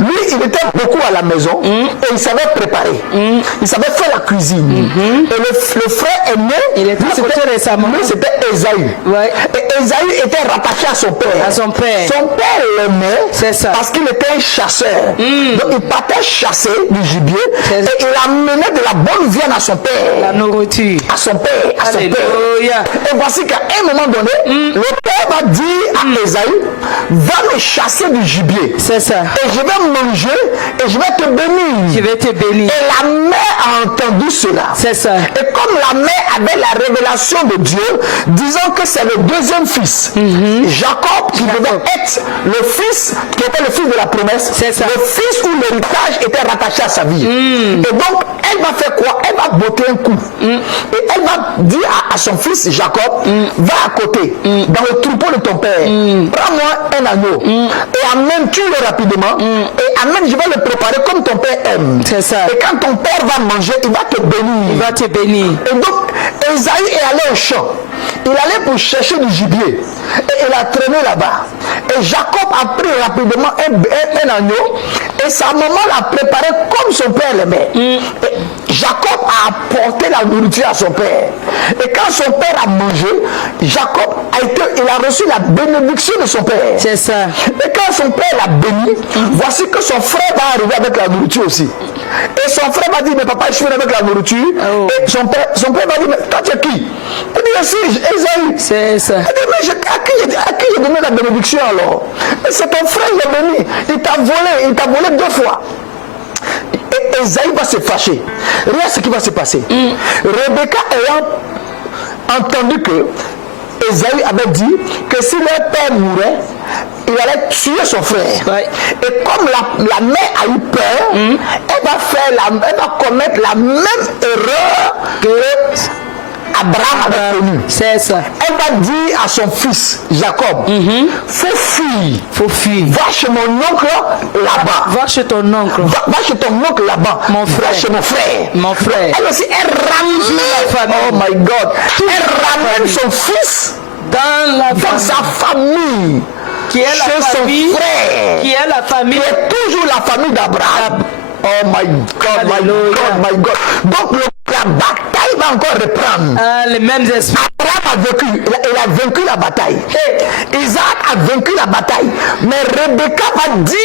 Lui, il était beaucoup à la maison et il savait préparer. Il savait faire la cuisine. Et le frère aîné, il était à côté de sa maman. Lui, c'était Ésaü. Ouais. Et Ésaü était rattaché à son père. À son père. Son père l'aimait C'est ça. parce qu'il était un chasseur. Donc il partait chasser du gibier C'est et ça. il amenait de la bonne viande à son père. La nourriture. À son père. À son père. Alléluia. Et voici qu'à un moment donné, le père va dire à Ésaü, va me chasser du gibier. C'est ça. Et je vais manger et je vais te bénir. Je vais te bénir. Et la mère a entendu cela. C'est ça. Et comme la mère avait la révélation de Dieu, disant que c'est le deuxième fils, Jacob, qui devait être le fils, qui était le fils de la promesse, C'est ça. le fils où l'héritage était rattaché à sa vie. Et donc, elle va faire quoi? Elle va botter un coup. Et elle va dire à son fils Jacob, va à côté, dans le troupeau de ton père, prends-moi un agneau, et amène-tu-le rapidement, et amène, je vais le préparer comme ton père aime. C'est ça. Et quand ton père va manger, il va te bénir. Il va te bénir. Et donc, Ésaü est allé au champ. il allait pour chercher du gibier. Et il a traîné là-bas. Et Jacob a pris rapidement un agneau. Et sa maman l'a préparé comme son père l'aimait. Et Jacob a apporté la nourriture à son père. Et quand son père a mangé, Jacob il a reçu la bénédiction de son père. C'est ça. Et quand son père l'a béni, voici que son frère va arriver avec la nourriture aussi. Et son frère va dire, mais papa, je suis venu avec la nourriture. Et son père va dire, mais toi tu es qui? Il dit, je suis Esaü. C'est ça. Il dit, mais à qui j'ai donné la bénédiction alors? Et c'est ton frère qui est béni. Il t'a volé 2 fois. Et Esaü va se fâcher. Regarde ce qui va se passer. Rebecca ayant entendu que Esaü avait dit que si leur père mourait, il allait tuer son frère. Ouais. Et comme la mère a eu peur, elle va commettre la même erreur que Abraham avait connue. C'est ça. Elle va dire à son fils Jacob, faut fuir. Va chez mon oncle là-bas. Va chez ton oncle. Va chez ton oncle là-bas. Mon frère. Va chez mon frère. Mon frère. Elle aussi, elle ramène. Oh my God. Elle ramène son fils dans sa famille. Qui est la chez famille, son frère. qui est la famille. Qui est toujours la famille d'Abraham. Oh my God, my God. Donc la bataille va encore reprendre. Les mêmes esprits. Abraham a vécu, il a vaincu la bataille. Isaac a vaincu la bataille. Mais Rebecca va dire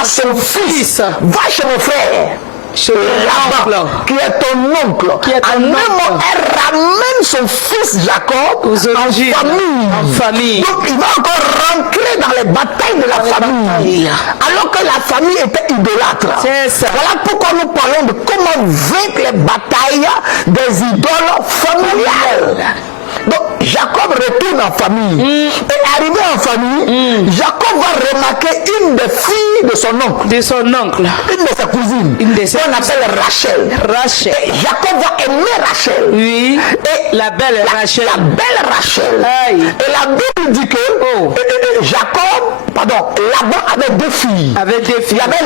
à son fils, va chez mon frère. Chez là-bas, qui est ton oncle. En un mot, elle ramène son fils Jacob en famille. Donc il va encore rentrer dans les batailles de la famille. Alors que la famille était idolâtre. C'est ça. Voilà pourquoi nous parlons de comment vaincre les batailles des idoles familiales. Donc Jacob retourne en famille. Et arrivé en famille, Jacob va remarquer une des filles de son oncle. De son oncle. Une de ses cousines. On appelle Rachel. Et Jacob va aimer Rachel. Oui. Et la belle Rachel. La belle Rachel. Aïe. Et la Bible dit que Laban avait 2 filles. Il y avait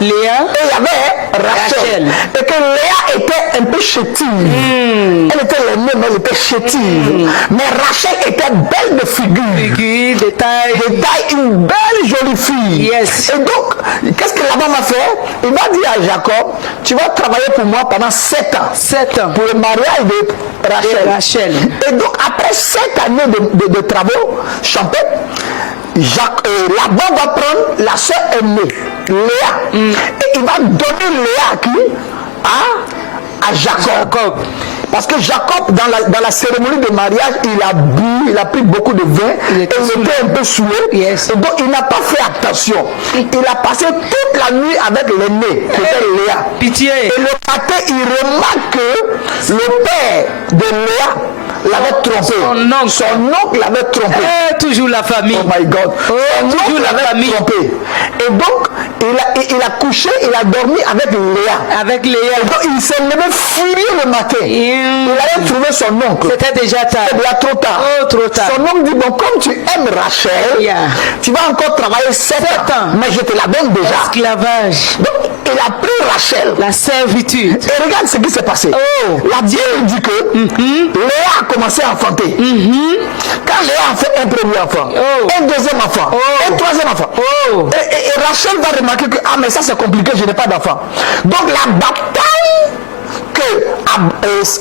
Léa. Et il y avait Rachel. Et que Léa était un peu chétive. Elle était l'aînée, mais elle était chétive. Mais Rachel était belle de figure. De taille, une belle jolie fille. Yes. Et donc, qu'est-ce que Laban va faire? Il va dire à Jacob, tu vas travailler pour moi pendant 7 ans. 7 ans. Pour le mariage de Rachel. Et donc, après 7 années de travaux champêtres, Laban va prendre la soeur aînée, Léa. Et il va donner Léa à qui? À Jacob. Parce que Jacob, dans la cérémonie de mariage, il a bu, il a pris beaucoup de vin, et il était un peu saoulé. Yes. Et donc il n'a pas fait attention. Il a passé toute la nuit avec l'aîné, qui était Léa. Pitié. Et le matin, il remarque que le père de Léa l'avait trompé. Son oncle l'avait trompé. Toujours la famille. Oh my God. Toujours la famille. Trompé. Et donc, il a couché, il a dormi avec Léa. Avec Léa. Et donc, il s'est levé furieux le matin. Il allait trouver son oncle. C'était déjà tard. C'était déjà trop tard. Oh, trop tard. Son oncle dit, bon, comme tu aimes Rachel, tu vas encore travailler 7 ans. Mais je te la donne déjà. Esclavage. Donc, il a pris Rachel. La servitude. Et regarde ce qui s'est passé. La Bible dit que Léa a commencé à enfanter. Quand Léa a fait un premier enfant, un deuxième enfant, un troisième enfant, et Rachel va remarquer que, mais ça c'est compliqué, je n'ai pas d'enfant. Donc la bataille que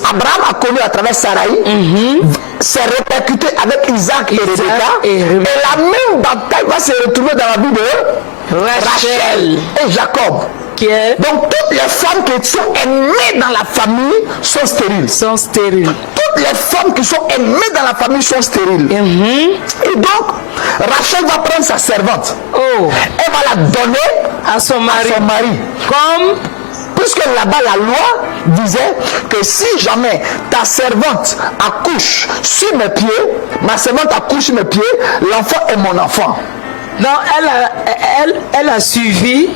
Abraham a connue à travers Saraï s'est répercutée avec Isaac et Rebecca. Et la même bataille va se retrouver dans la vie de Rachel et Jacob. Donc toutes les femmes qui sont aimées dans la famille sont stériles. Toutes les femmes qui sont aimées dans la famille sont stériles. Et donc Rachel va prendre sa servante. Elle va la donner à son mari. Comme puisque là-bas la loi disait que si jamais ta servante accouche sur mes pieds, ma servante accouche sur mes pieds, l'enfant est mon enfant. Donc elle a suivi.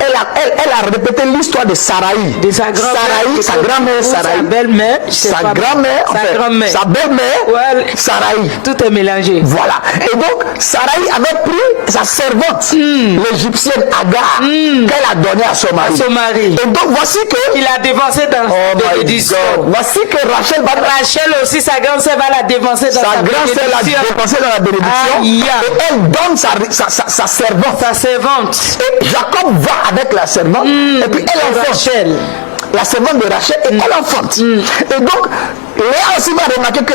Elle a répété l'histoire de Saraï. De sa grand-mère. Sa grand-mère Saraï. Sa belle-mère. Sa belle-mère. Saraï. Tout est mélangé. Voilà. Et donc, Saraï avait pris sa servante, l'égyptienne Agar, qu'elle a donnée à son mari. Et donc voici que... Il a dévancé dans bénédiction. Voici que Rachel va... Rachel aussi, sa grande sœur va la dévancer dans sa bénédiction. Sa grande sœur l'a dépensé dans la bénédiction. Et elle donne sa servante. Sa servante. Et Jacob va avec la servante. Et puis elle enfante. Rachel. La servante de Rachel et elle enfante. Et donc, Léa aussi va remarquer que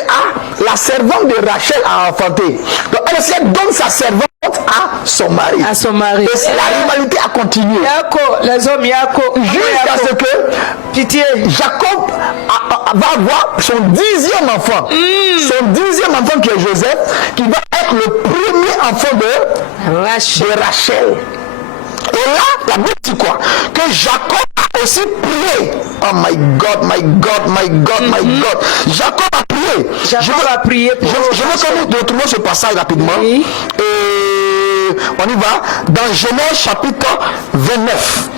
la servante de Rachel a enfanté. Donc elle aussi donne sa servante à son mari. À son mari. Et la rivalité a continué. Les hommes jusqu'à ce que pitié. Jacob va avoir son 10e enfant. Son 10e enfant qui est Joseph, qui va être le premier enfant de Rachel. Et là, la Bible dit quoi? Que Jacob a aussi prié. Oh my God, my God, my God, my God. Jacob a prié. Je veux que nous retrouvons ce passage rapidement. Oui. Et on y va. Dans Genèse chapitre 29.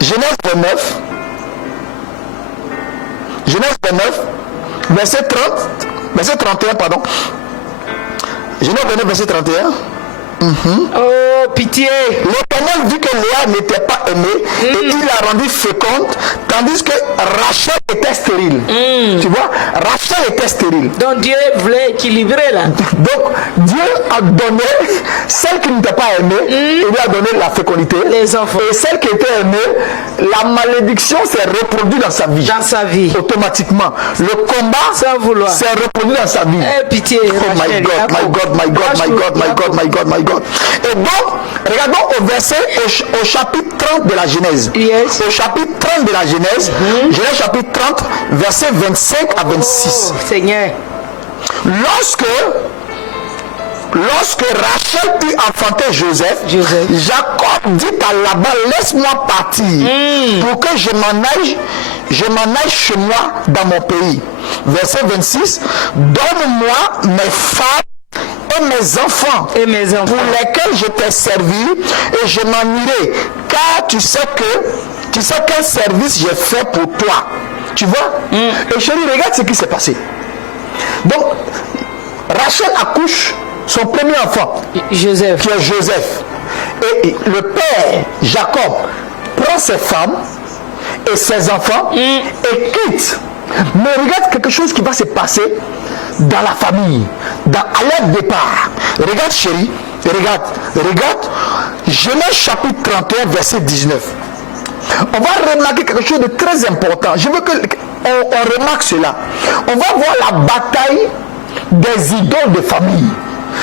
Genèse 29. Genèse 29. Verset 31, pardon. Genèse 29, verset 31. Oh, pitié. L'Éternel vit que Léa n'était pas aimée et il la rendit féconde, tandis que Rachel était stérile. Tu vois, Rachel était stérile. Donc Dieu voulait équilibrer là. Donc Dieu a donné celle qui n'était pas aimée, il lui a donné la fécondité. Les enfants. Et celle qui était aimée, la malédiction s'est reproduite dans sa vie. Dans sa vie. Automatiquement. Le combat s'est reproduit dans sa vie. Pitié. Oh my God, my God, my God, my God, my God, my God, my God. Et donc, regardons au chapitre 30 de la Genèse. Yes. Au chapitre 30 de la Genèse, Genèse chapitre 30, verset 25 à 26. Oh, Seigneur. Lorsque Rachel eut enfanté Joseph, Jacob dit à Laban, laisse-moi partir pour que je m'en aille chez moi dans mon pays. Verset 26, donne-moi mes femmes et mes enfants pour lesquels je t'ai servi et je m'en irai, car tu sais quel service j'ai fait pour toi. Tu vois? Et chérie, regarde ce qui s'est passé. Donc, Rachel accouche son premier enfant, Joseph, qui est Joseph. Et le père, Jacob, prend ses femmes et ses enfants et quitte. Mais regarde quelque chose qui va se passer dans la famille, à leur départ. Regarde chérie, regarde, Genèse chapitre 31, verset 19. On va remarquer quelque chose de très important. Je veux qu'on remarque cela. On va voir la bataille des idoles de famille.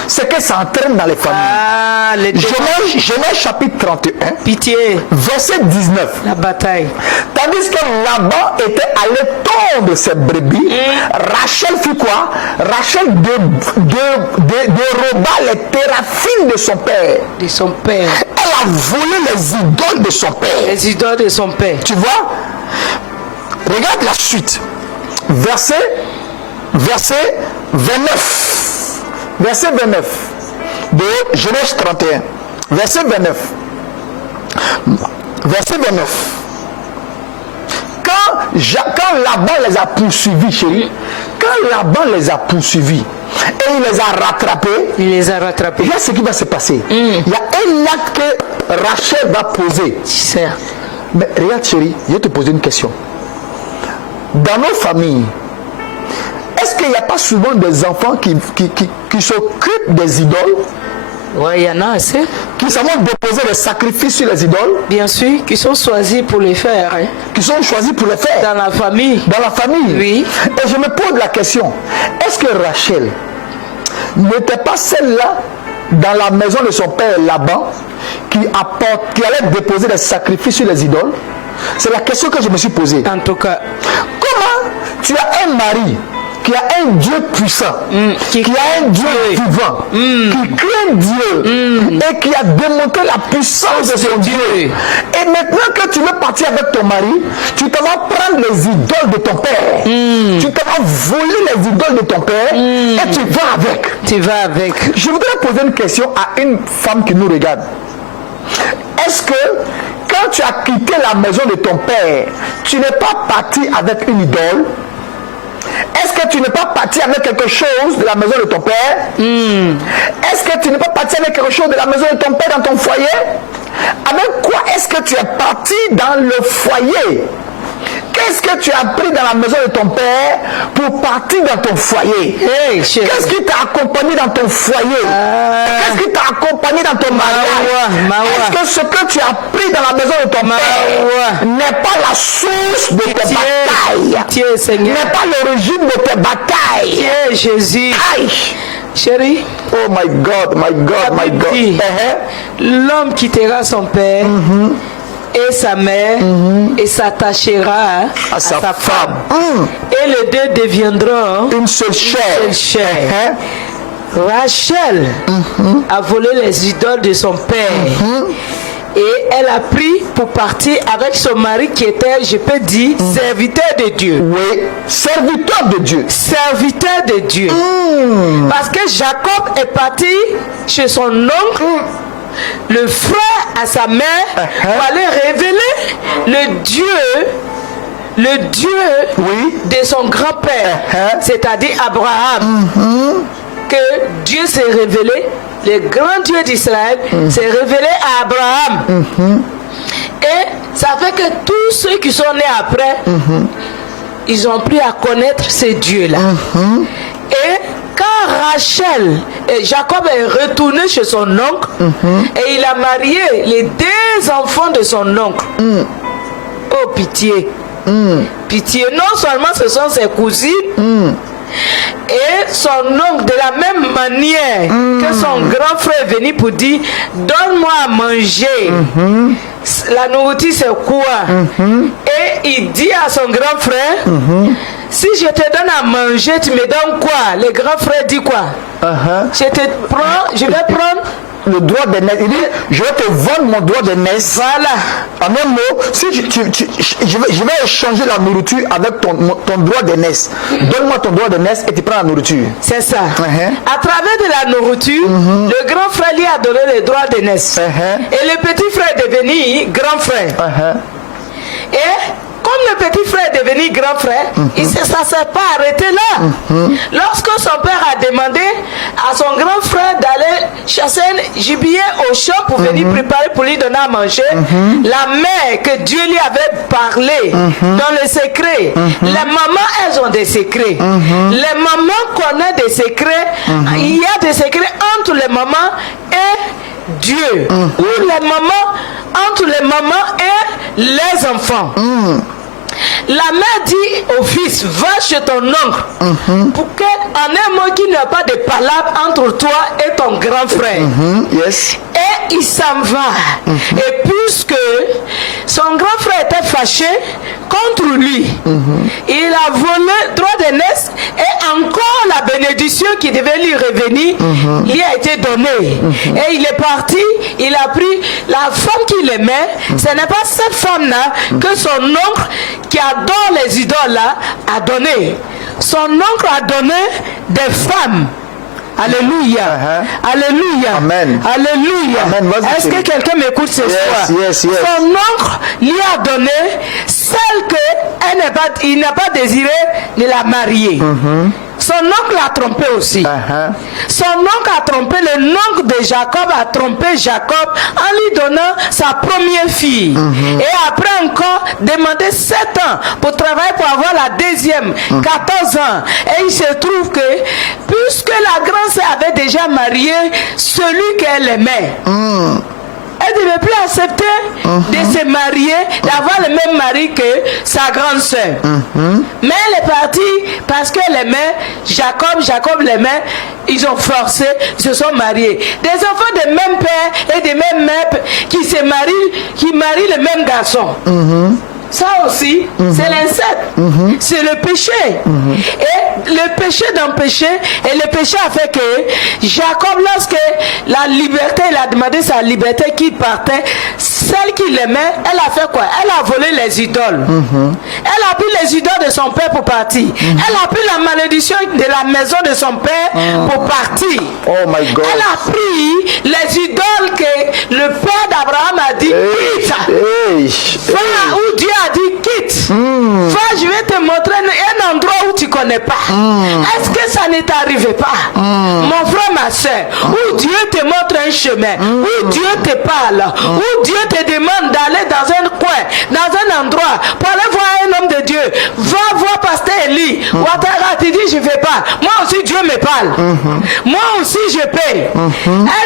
C'est que ça entraîne dans les familles. Genèse chapitre 31. Pitié. Verset 19. La bataille. Tandis que Laban était allé tondre ses brebis, Rachel fit quoi? Rachel déroba les téraphines de son père. De son père. Elle a volé les idoles de son père. Les idoles de son père. Tu vois? Regarde la suite. Verset 29. Verset 29 de Genèse 31. Verset 29. Verset 29. Quand Laban les a poursuivis, chérie, et il les a rattrapés, regarde ce qui va se passer. Il y a un acte que Rachel va poser. Mais regarde chérie, je vais te poser une question. Dans nos familles, est-ce qu'il n'y a pas souvent des enfants qui s'occupent des idoles? Oui, il y en a assez. Qui savent déposer des sacrifices sur les idoles? Bien sûr, qui sont choisis pour les faire. Hein. Qui sont choisis pour les faire? Dans la famille. Dans la famille? Oui. Et je me pose la question, est-ce que Rachel n'était pas celle-là dans la maison de son père Laban qui allait déposer des sacrifices sur les idoles? C'est la question que je me suis posée. En tout cas. Comment tu as un mari qui a un Dieu puissant, qui a un Dieu vivant, qui craint Dieu et qui a démontré la puissance de son Dieu. Et maintenant que tu veux partir avec ton mari, tu t'en vas prendre les idoles de ton père. Tu t'en vas voler les idoles de ton père et tu vas avec. Tu vas avec. Je voudrais poser une question à une femme qui nous regarde. Est-ce que quand tu as quitté la maison de ton père, tu n'es pas parti avec une idole? Est-ce que tu n'es pas parti avec quelque chose de la maison de ton père? Est-ce que tu n'es pas parti avec quelque chose de la maison de ton père dans ton foyer? Avec quoi est-ce que tu es parti dans le foyer? Qu'est-ce que tu as pris dans la maison de ton père pour partir dans ton foyer? Qu'est-ce qui t'a accompagné dans ton foyer? Qu'est-ce qui t'a accompagné dans ton mariage? Est-ce que ce que tu as pris dans la maison de ton père n'est pas la source de tes batailles? N'est pas l'origine de tes batailles? Jésus. Aïe! Chérie, oh my God, my God, my God. L'homme quittera son père et sa mère et s'attachera à sa femme. Et les deux deviendront une seule chair. Rachel a volé les idoles de son père. Et elle a pris pour partir avec son mari qui était, je peux dire, serviteur de Dieu. Oui, serviteur de Dieu. Serviteur de Dieu. Parce que Jacob est parti chez son oncle, le frère à sa mère, pour aller révéler le Dieu de son grand-père, c'est-à-dire Abraham. Que Dieu s'est révélé, le grand Dieu d'Israël s'est révélé à Abraham. Et ça fait que tous ceux qui sont nés après, ils ont appris à connaître ce Dieu-là. Et quand Rachel et Jacob est retourné chez son oncle, et il a marié les deux enfants de son oncle. Oh pitié. Pitié. Non seulement ce sont ses cousines, et son oncle, de la même manière que son grand frère est venu pour dire donne-moi à manger. La nourriture c'est quoi? Et il dit à son grand frère si je te donne à manger, tu me donnes quoi? Le grand frère dit quoi? Je vais prendre le droit d'aînesse. Il dit je vais te vendre mon droit d'aînesse. Voilà. En un mot, si je vais échanger la nourriture avec ton droit d'aînesse. Donne-moi ton droit d'aînesse et tu prends la nourriture. C'est ça. À travers de la nourriture, le grand frère lui a donné le droit d'aînesse. Et le petit frère est devenu grand frère. Et comme le petit frère est devenu grand frère, ça ne s'est pas arrêté là. Lorsque son père a demandé à son grand frère d'aller chasser un gibier au champ pour venir préparer pour lui donner à manger, la mère que Dieu lui avait parlé dans le secret, les mamans elles ont des secrets. Les mamans connaissent des secrets. Il y a des secrets entre les mamans et Dieu. Ou les mamans, entre les mamans et les enfants. La mère dit au fils, va chez ton oncle pour qu'en un mot qu'il n'y a pas de palabre entre toi et ton grand frère. Et il s'en va. Et puisque son grand frère était fâché contre lui, il a volé droit d'aînesse et encore la bénédiction qui devait lui revenir lui a été donnée. Et il est parti, il a pris la femme qu'il aimait. Ce n'est pas cette femme-là que son oncle qui adore les idoles là a donné. Son oncle a donné des femmes. Alléluia. Alléluia. Amen. Alléluia. Amen. Est-ce que quelqu'un m'écoute ce soir? Son oncle lui a donné celle que il n'a pas désiré de la marier. Son oncle a trompé aussi. Son oncle a trompé, le oncle de Jacob a trompé Jacob en lui donnant sa première fille. Et après encore, demander 7 ans pour travailler pour avoir la deuxième, 14 ans. Et il se trouve que, puisque la grande sœur avait déjà marié celui qu'elle aimait, elle ne devait plus accepter de se marier, d'avoir le même mari que sa grande sœur. Mais elle est partie parce qu'elle aimait Jacob l'aimait, ils ont forcé, ils se sont mariés. Des enfants de même père et de même mère qui marient le même garçon. Ça aussi, c'est l'inceste. C'est le péché. Et le péché d'un péché, et le péché a fait que Jacob, lorsque la liberté, il a demandé sa liberté, qu'il partait, celle qu'il aimait, elle a fait quoi? Elle a volé les idoles. Elle a pris les idoles de son père pour partir. Elle a pris la malédiction de la maison de son père pour partir. Oh my God. Elle a pris les idoles que le père d'Abraham a dit, quitte. Va où Dieu a dit quitte. Va, je vais te montrer un endroit où tu connais connais pas. Est-ce que ça ne t'arrive pas? Mon frère, ma soeur, où Dieu te montre un chemin, où Dieu te parle, où Dieu te demande d'aller dans un coin, dans un endroit, pour aller voir un homme de Dieu. Va voir Pasteur Eli. Ouattara, tu dis, je ne vais pas. Moi aussi, Dieu me parle. Moi aussi, je paye.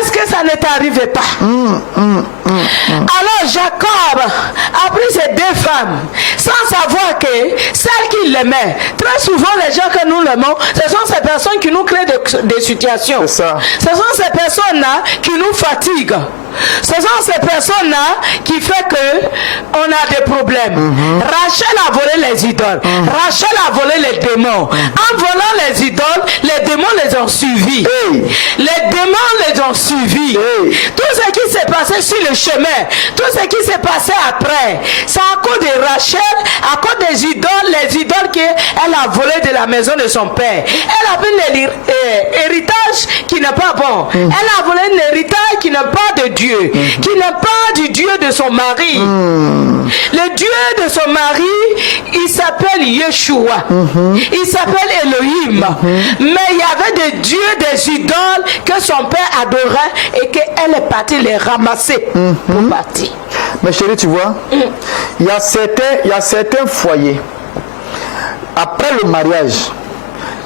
Est-ce que ça ne t'arrive pas? Alors, Jacob a pris ces deux femmes, sans savoir que celles qui l'aimaient, très souvent, les gens que nous l'aimons, ce sont ces personnes qui nous créent des situations. C'est ça. Ce sont ces personnes-là qui nous fatiguent. Ce sont ces personnes-là qui font que on a des problèmes. Rachel a volé les idoles. Rachel a volé les démons. En volant les idoles, les démons les ont suivis. Les démons les ont suivis. Tout ce qui s'est passé sur le chemin, tout ce qui s'est passé après, c'est à cause de Rachel, à cause des idoles, les idoles qu'elle a volées de la maison de son père. Elle a pris l'héritage qui n'est pas bon. Elle a volé un héritage qui n'est pas de Dieu. Qui n'est pas du Dieu de son mari. Le Dieu de son mari, il s'appelle Yeshua. Il s'appelle Elohim. Mais il y avait des dieux, des idoles que son père adorait et qu'elle est partie les ramasser pour partir. Mais chérie, tu vois, il y a certains foyers. Après le mariage,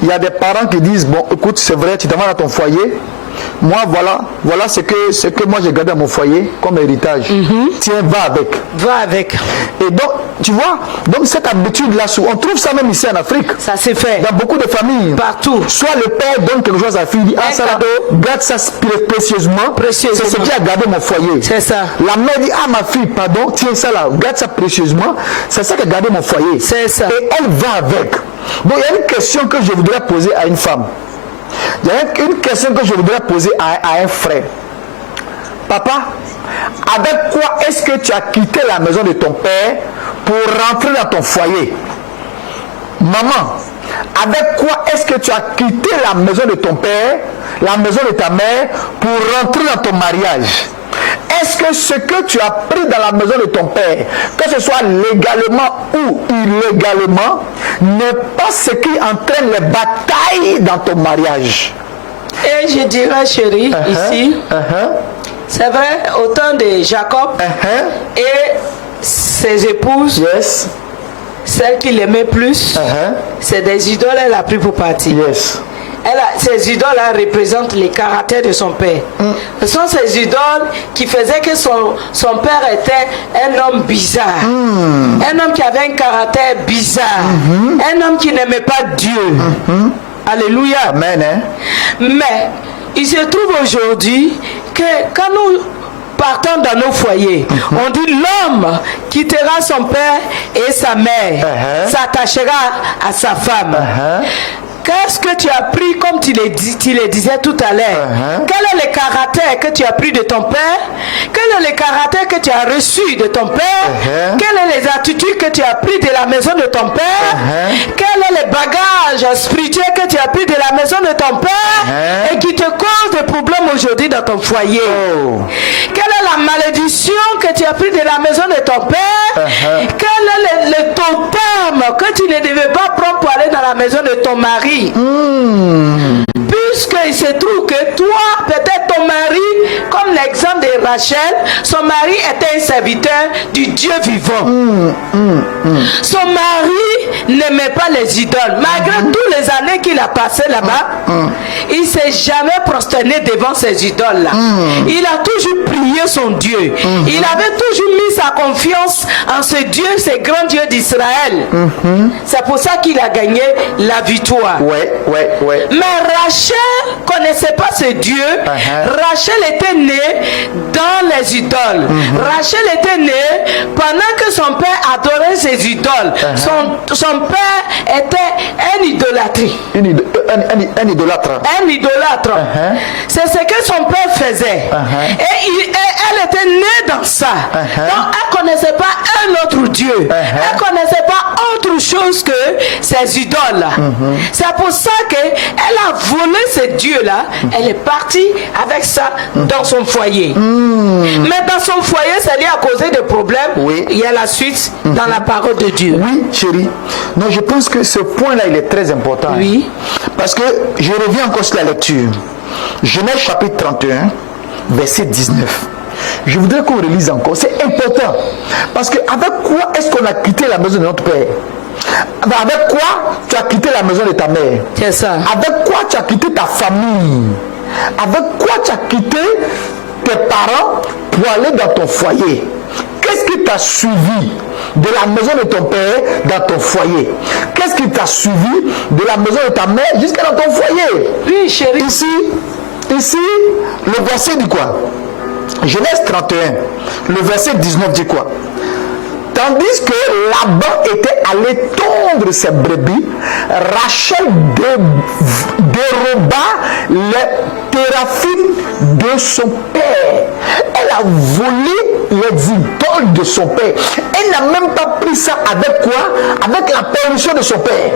il y a des parents qui disent, bon, écoute, c'est vrai, tu t'en vas dans ton foyer. Moi, voilà ce que moi j'ai gardé à mon foyer comme héritage. Tiens, va avec. Va avec. Et donc, tu vois, donc cette habitude-là, on trouve ça même ici en Afrique. Ça s'est fait. Dans beaucoup de familles. Partout. Soit le père donne quelque chose à la fille, dit, ah, ça là, garde ça précieusement. C'est ce qui a gardé mon foyer. C'est ça. La mère dit, ah, ma fille, pardon, tiens ça là, garde ça précieusement. C'est ça qui a gardé mon foyer. C'est ça. Et elle va avec. Donc, il y a une question que je voudrais poser à une femme. Il y a une question que je voudrais poser à un frère. Papa, avec quoi est-ce que tu as quitté la maison de ton père pour rentrer dans ton foyer? Maman, avec quoi est-ce que tu as quitté la maison de ton père, la maison de ta mère, pour rentrer dans ton mariage? Est-ce que ce que tu as pris dans la maison de ton père, que ce soit légalement ou illégalement, n'est pas ce qui entraîne les batailles dans ton mariage? Et je dirais, chérie, ici, c'est vrai, au temps de Jacob et ses épouses, celle qui l'aimait plus, c'est des idoles, elle a pris pour partir. Ces idoles-là représentent les caractères de son père. Ce sont ces idoles qui faisaient que son père était un homme bizarre. Un homme qui avait un caractère bizarre. Un homme qui n'aimait pas Dieu. Alléluia. Amen. Mais il se trouve aujourd'hui que quand nous partons dans nos foyers, on dit l'homme quittera son père et sa mère, s'attachera à sa femme. Qu'est-ce que tu as pris, comme tu le disais tout à l'heure? Quel est le caractère que tu as pris de ton père? Quel est le caractère que tu as reçu de ton père? Quelles sont les attitudes que tu as pris de la maison de ton père? Quel est le bagage spirituel que tu as pris de la maison de ton père et qui te cause des problèmes aujourd'hui dans ton foyer? Quelle est la malédiction que tu as pris de la maison de ton père? Quel est le totem que tu ne devais pas prendre pour aller dans la maison de ton mari? Puisqu'il se trouve que toi, peut-être ton mari, comme l'exemple de Rachel, son mari était un serviteur du Dieu vivant. Son mari n'aimait pas les idoles. Malgré toutes les années qu'il a passées là-bas, il ne s'est jamais prosterné devant ces idoles-là. Il a toujours prié son Dieu. Il avait toujours mis sa confiance en ce Dieu, ce grand Dieu d'Israël. C'est pour ça qu'il a gagné la victoire. Mais Rachel ne connaissait pas ce Dieu. Rachel était née dans les idoles. Rachel était née pendant que son père adorait ses idoles. Son père était un idolâtrie. Un idolâtre. Un idolâtre. C'est ce que son père faisait. Et elle était née dans ça. Donc elle ne connaissait pas un autre Dieu. Elle ne connaissait pas autre chose que ces idoles. C'est pour ça qu'elle a volé ce Dieu-là. Elle est partie avec ça dans son foyer. Mais dans son foyer, ça lui a causé des problèmes. Il y a la suite dans la parole de Dieu. Oui, chérie. Non, je pense que ce point-là, il est très important. Oui. Parce que je reviens encore sur la lecture. Genèse chapitre 31, verset 19. Je voudrais qu'on relise encore. C'est important. Parce que avec quoi est-ce qu'on a quitté la maison de notre père? Avec quoi tu as quitté la maison de ta mère? C'est ça. Avec quoi tu as quitté ta famille? Avec quoi tu as quitté tes parents pour aller dans ton foyer? Qu'est-ce qui t'a suivi de la maison de ton père dans ton foyer? Qu'est-ce qui t'a suivi de la maison de ta mère jusqu'à dans ton foyer? Oui, chérie. Ici, le verset dit quoi? Genèse 31, le verset 19 dit quoi? Tandis que Laban était allé tondre ses brebis, Rachel déroba les téraphines de son père. Elle a volé les idoles de son père. Elle n'a même pas pris ça avec quoi? Avec la permission de son père.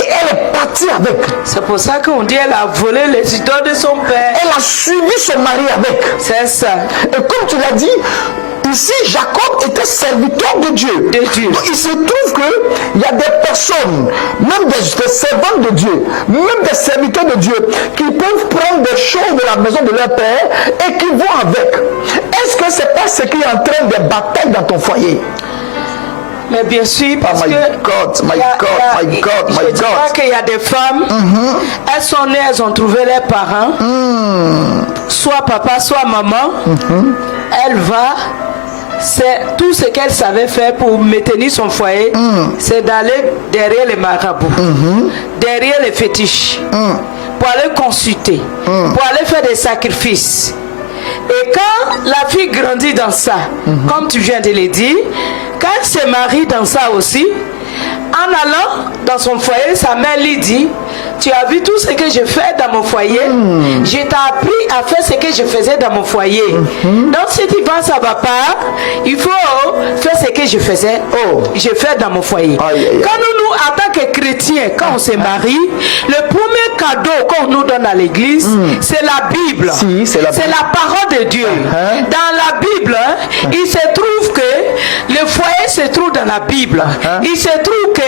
Et elle est partie avec. C'est pour ça qu'on dit qu'elle a volé les idoles de son père. Elle a suivi son mari avec. C'est ça. Et comme tu l'as dit, ici, Jacob était serviteur de Dieu. De Dieu. Donc, il se trouve qu'il y a des personnes, même des servantes de Dieu, même des serviteurs de Dieu, qui peuvent prendre des choses de la maison de leur père et qui vont avec. Est-ce que c'est pas ce qui entraîne des batailles dans ton foyer? Mais bien sûr, parce Oh my que God, my God, my God, my je dirais God. qu'il y a des femmes, elles sont nées, elles ont trouvé leurs parents, soit papa, soit maman. Elle va, c'est tout ce qu'elle savait faire pour maintenir son foyer, c'est d'aller derrière les marabouts, derrière les fétiches, pour aller consulter, pour aller faire des sacrifices. Et quand la fille grandit dans ça, comme tu viens de le dire, quand elle se marie dans ça aussi, en allant dans son foyer, sa mère lui dit: tu as vu tout ce que je fais dans mon foyer, je t'ai appris à faire ce que je faisais dans mon foyer. Donc si tu vas, ça va pas, il faut faire ce que je faisais, je fais dans mon foyer. Aïe, aïe, aïe. Quand nous, en tant que chrétiens, quand on se marie, le premier cadeau qu'on nous donne à l'église, c'est la Bible. Si, c'est la Bible. C'est la parole de Dieu. Dans la Bible, il se trouve que le foyer se trouve dans la Bible. Il se trouve que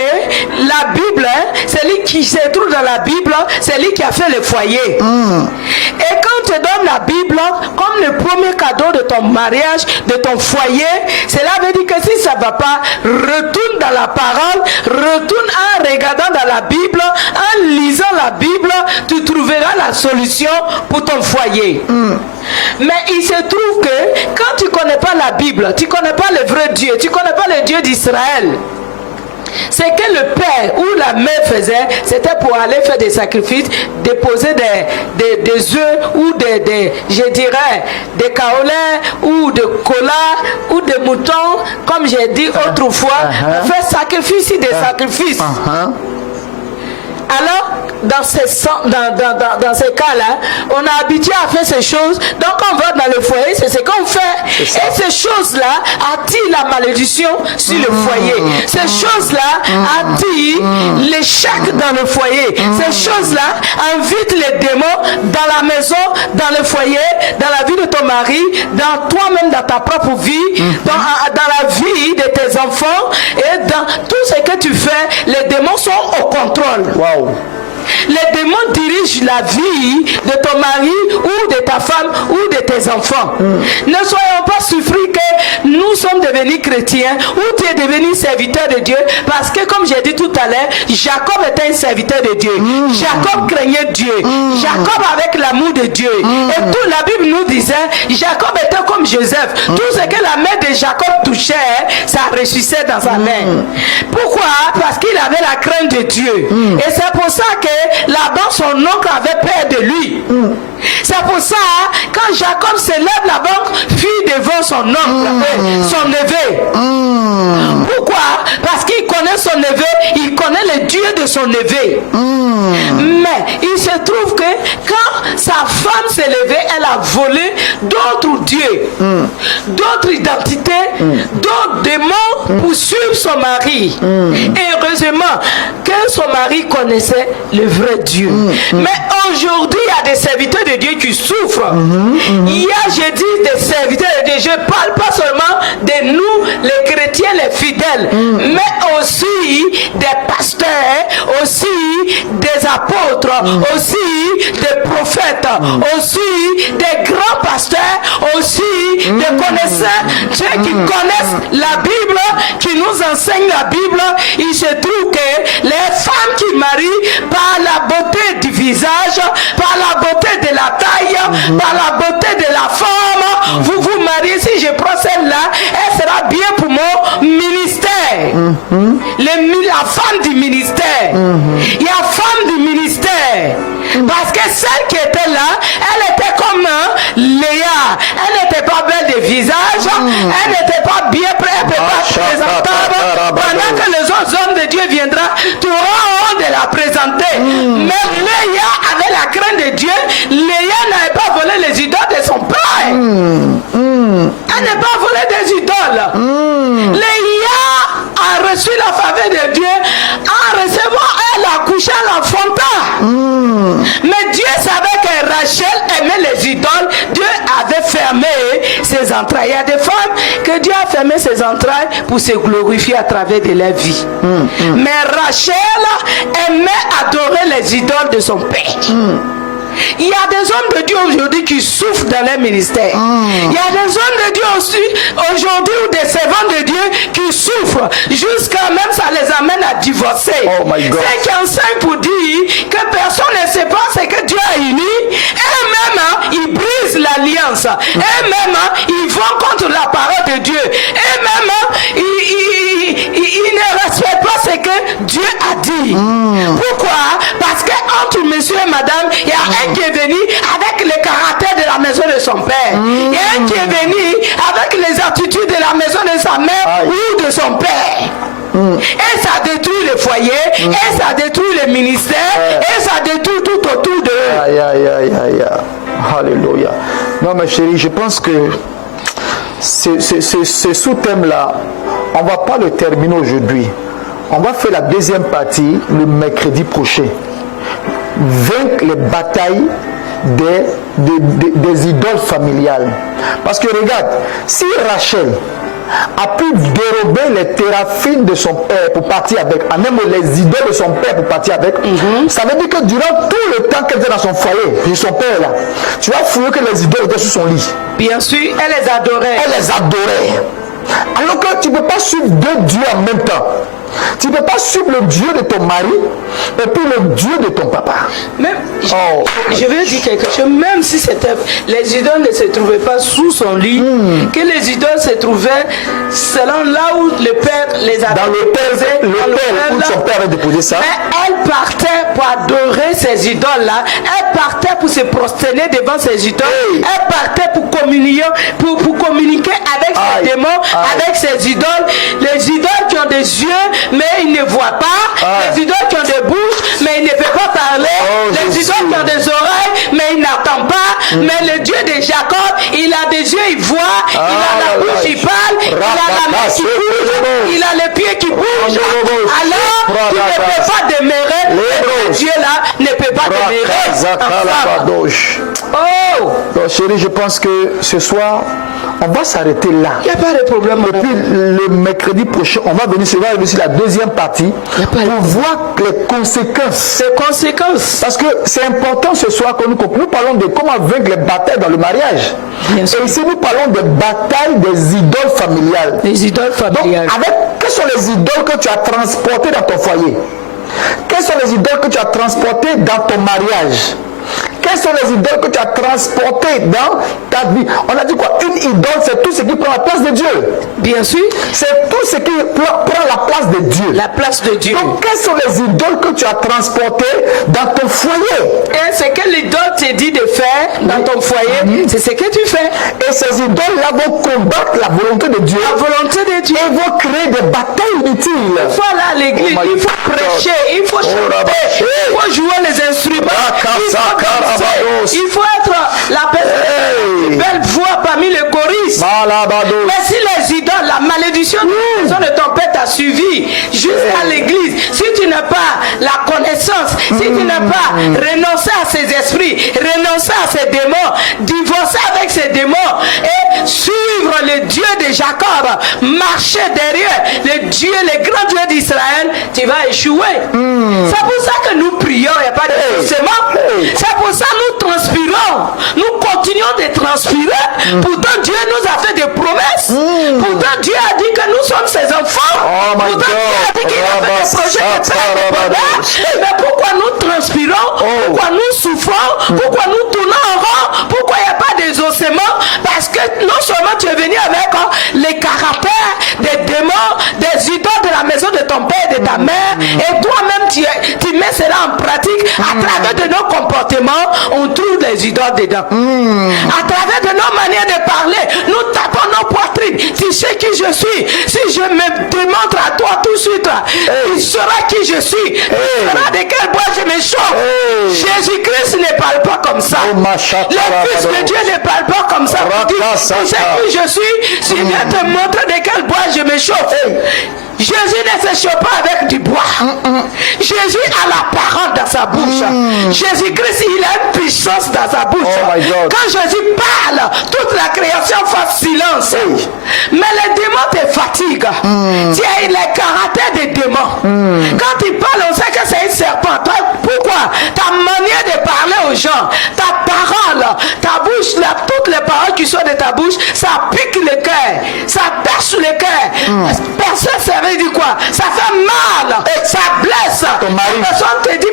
la Bible, c'est lui qui se trouve dans la Bible, c'est lui qui a fait le foyer. Et quand tu donnes la Bible comme le premier cadeau de ton mariage, de ton foyer, cela veut dire que si ça ne va pas, retourne dans la parole, retourne en regardant dans la Bible, en lisant la Bible, tu trouveras la solution pour ton foyer. Mais il se trouve que quand tu ne connais pas la Bible, tu ne connais pas le vrai Dieu, tu ne connais pas le Dieu d'Israël, ce que le père ou la mère faisait, c'était pour aller faire des sacrifices, déposer des œufs ou je dirais, des kaolins ou des colas ou des moutons, comme j'ai dit autrefois, pour faire sacrifice, des sacrifices. Alors, dans ces cas-là, on a habitué à faire ces choses. Donc, on va dans le foyer, c'est ce qu'on fait. Et ces choses-là attirent la malédiction sur le foyer. Ces choses-là attirent l'échec dans le foyer. Ces choses-là invitent les démons dans la maison, dans le foyer, dans la vie de ton mari, dans toi-même, dans ta propre vie, dans la vie de tes enfants et dans tout ce que tu fais. Les démons sont au contrôle. Wow. Les démons dirigent la vie de ton mari ou de ta femme ou de tes enfants. Ne soyons pas surpris que nous sommes devenus chrétiens ou tu es devenu serviteur de Dieu, parce que comme j'ai dit tout à l'heure, Jacob était un serviteur de Dieu. Jacob craignait Dieu. Jacob avec l'amour de Dieu. Et toute la Bible nous disait, Jacob était comme Joseph. Tout ce que la main de Jacob touchait, ça ressuscitait dans sa main. Pourquoi? Parce qu'il avait la crainte de Dieu. Et c'est pour ça que Laban, son oncle, avait peur de lui. C'est pour ça, quand Jacob se lève, Laban fuit devant son oncle, son neveu. Pourquoi? Parce qu'il connaît son neveu, il connaît le Dieu de son neveu. Mais il se trouve que quand sa femme s'est levée, elle a volé d'autres dieux, d'autres identités, d'autres démons pour suivre son mari. Et heureusement que son mari connaissait le vrai Dieu. Mais aujourd'hui, il y a des serviteurs de Dieu qui souffrent. Il y a, je dis, des serviteurs de Dieu. Je ne parle pas seulement de nous, les chrétiens, les fidèles, mais aussi des pasteurs, aussi des apôtres, aussi des prophètes, aussi des grands pasteurs, aussi des connaisseurs, ceux qui connaissent la Bible, qui nous enseignent la Bible. Il se trouve que les femmes qui marient par la beauté du visage, par la beauté de la taille, par la beauté de la forme, vous vous mariez. Si je prends celle-là, elle sera bien pour mon ministère. La femme du ministère. Il y a femme du ministère. Parce que celle qui était là, elle était comme Léa. Elle n'était pas belle de visage. Elle n'était pas bien prête. Elle n'était pas présentable. Pendant que les autres hommes de Dieu viendront, tu auras honte de la présenter. Même Léa avait la crainte de Dieu. Léa n'avait pas volé les idoles de son père. Elle n'a pas volé des idoles. Léa a reçu la faveur de Dieu. En recevant, elle a couché à l'enfantin. Mais Dieu savait que Rachel aimait les idoles. Dieu avait fermé ses entrailles. Il y a des femmes que Dieu a fermé ses entrailles pour se glorifier à travers de leur vie. Mais Rachel aimait adorer les idoles de son père. Il y a des hommes de Dieu aujourd'hui qui souffrent dans leur ministère. Il y a des hommes de Dieu aussi aujourd'hui ou des servants de Dieu qui souffrent jusqu'à même ça les amène à divorcer. C'est qui enseigne pour dire que personne ne sait pas ce que Dieu a uni. Et même ils brisent l'alliance. Et même ils vont contre la parole de Dieu. Et même ils ne respectent pas ce que Dieu a dit. Pourquoi? Parce que entre monsieur et madame, il y a un qui est venu avec le caractère de la maison de son père. Il y a un qui est venu avec les attitudes de la maison de sa mère ou de son père. Et ça détruit le foyer, et ça détruit le ministère, et ça détruit tout autour d'eux. Aïe, aïe, aïe, aïe. Alléluia. Non, ma chérie, je pense que ce sous-thème-là, on ne va pas le terminer aujourd'hui. On va faire la deuxième partie le mercredi prochain. Vaincre les batailles des idoles familiales. Parce que regarde, si Rachel a pu dérober les téraphines de son père pour partir avec, en même les idoles de son père pour partir avec, ça veut dire que durant tout le temps qu'elle était dans son foyer, de son père là, tu vas fouiller que les idoles étaient sur son lit. Bien sûr, elle les adorait. Elle les adorait. Alors que tu ne peux pas suivre deux dieux en même temps. Tu ne peux pas suivre le Dieu de ton mari et puis le Dieu de ton papa. Même, je vais dire quelque chose, même si les idoles ne se trouvaient pas sous son lit, que les idoles se trouvaient selon là où le père les a dans le père où son père avait déposé ça. Mais elle partait pour adorer ces idoles-là. Elle partait pour se prosterner devant ces idoles. Elle partait pour communier, pour communiquer avec ces démons, avec ces idoles. Les idoles qui ont des yeux, mais ils ne voient pas. Les idoles qui ont des bouches, mais ils ne peuvent pas parler. Les idoles qui ont des oreilles, mais ils n'entendent pas. Mais le Dieu de Jacob, il a des yeux, il voit. Il a la bouche, il parle. Il a la main qui bouge. Il a les pieds qui bougent. Alors, tu ne peux pas demeurer. Dieu-là ne peut pas demeurer. Donc, chérie, je pense que ce soir, on va s'arrêter là. Il n'y a pas de problème. Et puis le mercredi prochain, on va venir sur la deuxième partie pour voir les conséquences. Les conséquences. Parce que c'est important ce soir que nous parlons de comment vaincre les batailles dans le mariage. Bien sûr. Et ici, nous parlons des batailles des idoles familiales. Les idoles familiales. Donc, quelles sont les idoles que tu as transportées dans ton foyer? Quelles sont les idoles que tu as transportées dans ton mariage? Quelles sont les idoles que tu as transportées dans ta vie? On a dit quoi? Une idole, c'est tout ce qui prend la place de Dieu. Bien sûr. C'est tout ce qui prend la place de Dieu. La place de Dieu. Donc, quelles sont les idoles que tu as transportées dans ton foyer? Et ce que l'idole te dit de faire dans ton foyer, c'est ce que tu fais. Et ces idoles-là vont combattre la volonté de Dieu. La volonté de Dieu. Et vont créer des batailles inutiles. Il faut aller à l'église, il faut prêcher, il faut chanter, il faut jouer les instruments. Il faut être la personne belle voix parmi les choristes. Mais si les idoles, la malédiction de ton père t'a suivi jusqu'à l'église, si tu n'as pas la connaissance, si tu n'as pas renoncé à ces esprits, renoncé à ces démons, divorcer avec ces démons et suivre le Dieu de de Jacob marcher derrière les grands dieux d'Israël, tu vas échouer. C'est pour ça que nous prions, il n'y a pas de forcément. C'est pour ça que nous transpirons. Nous continuons de transpirer. Pourtant, Dieu nous a fait des promesses. Pourtant, Dieu a dit que nous sommes ses enfants. Pourtant, Dieu a dit qu'il a fait des projets de paix et de bonheur. Mais pourquoi nous transpirons? Pourquoi nous souffrons? Pourquoi nous tournons en rond? Pourquoi il n'y a pas d'exaucement? Parce que non seulement tu es venu avec les caractères des démons, des idoles de la maison de ton père et de ta mère, et toi-même tu mets cela en pratique. À travers de nos comportements, on trouve les idoles dedans. À travers de nos manières de parler, nous tapons nos poitrines. Tu sais qui je suis. Si je me démontre à toi tout de suite, tu sauras qui je suis. Tu sauras de quel bois je me chauffe. Jésus-Christ ne parle pas comme ça. Le Fils de Dieu ne parle pas comme ça. Tu sais qui je suis. Si je viens te montrer de quel bois je me chauffe. Jésus ne se chauffe pas avec du bois. Jésus a la parole dans sa bouche. Jésus-Christ, il a une puissance dans sa bouche. Quand Jésus parle, toute la création fait silence. Mais les démons te fatiguent. Tu as les caractères des démons. Quand il parle, on sait que c'est un serpent. Pourquoi? Ta manière de parler aux gens, ta parole, ta bouche, toutes les paroles qui sont de ta bouche, ça pique le cœur, ça perce le cœur. Personne ne savait dire quoi. Ça fait mal, ça blesse. La personne te dit,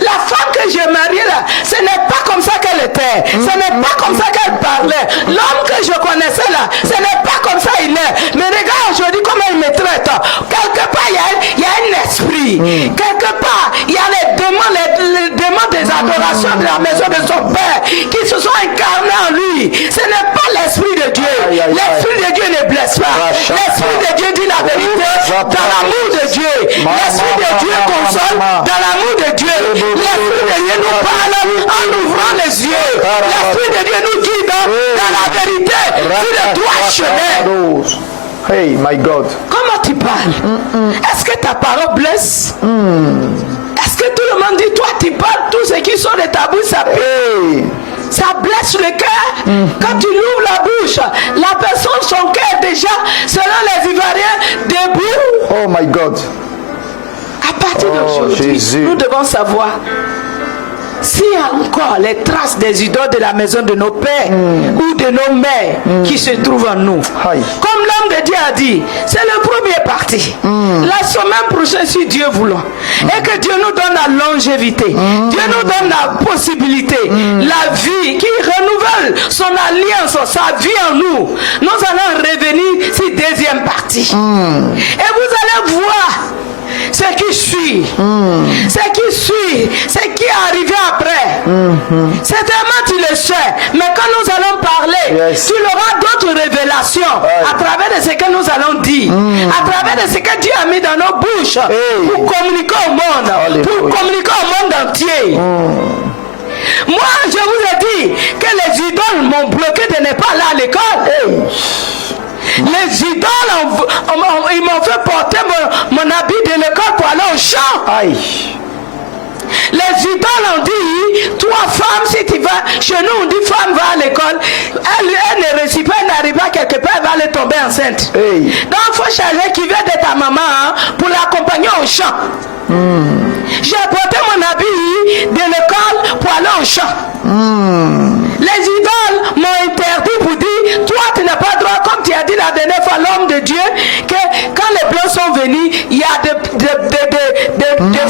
la femme que j'ai mariée là, ce n'est pas comme ça qu'elle était. Ce n'est pas comme ça qu'elle parlait. L'homme que je connaissais là, ce n'est pas comme ça il est. Mais regarde aujourd'hui comment il me traite. Quelque part, il y a un esprit. Quelque part, il y a les démons des adorations de la maison de son père qui se sont incarnés en lui. Ce n'est pas l'esprit de Dieu. L'esprit de Dieu ne blesse pas. L'esprit de Dieu dit la vérité dans l'amour de Dieu. L'esprit de Dieu console dans l'amour de Dieu. L'esprit de Dieu nous parle en ouvrant les yeux. L'esprit de Dieu nous guide dans la vérité sur le droit chemin. Hey, my God. Comment tu parles? Est-ce que ta parole blesse? Est-ce que tout le monde dit, toi tu parles, tout ce qui sort de ta bouche, ça pique? Ça blesse le cœur. Quand tu ouvres la bouche, la personne, son cœur déjà, selon les Ivoiriens, debout. Oh my God. À partir d'aujourd'hui, nous devons savoir s'il y a encore les traces des idoles de la maison de nos pères ou de nos mères qui se trouvent en nous. Comme l'homme de Dieu a dit, c'est le premier parti. La semaine prochaine, si Dieu voulant, et que Dieu nous donne la longévité, Dieu nous donne la possibilité, la vie, qui renouvelle son alliance, sa vie en nous, nous allons revenir sur deuxième partie. Et vous allez voir ce qui suit, ce qui suit, ce qui est arrivé après. Certainement tu le sais, mais quand nous allons parler, tu auras d'autres révélations à travers de ce que nous allons dire, à travers de ce que Dieu a mis dans nos bouches pour communiquer au monde, pour communiquer au monde entier. Moi, je vous ai dit que les idoles m'ont bloqué de ne pas aller à l'école. Les idoles, ils m'ont fait porter mon habit de l'école pour aller au champ. Les idoles ont dit, toi femme, si tu vas, chez nous on dit femme va à l'école, elle ne réussit pas, elle n'arrive pas quelque part, elle va aller tomber enceinte. Donc il faut charger qui vient de ta maman pour l'accompagner au champ. J'ai porté mon habit de l'école pour aller au champ. Les idoles m'ont interdit pour dire, toi tu n'as pas droit, comme tu as dit la dernière fois, l'homme de Dieu, que quand les blancs sont venus, il y a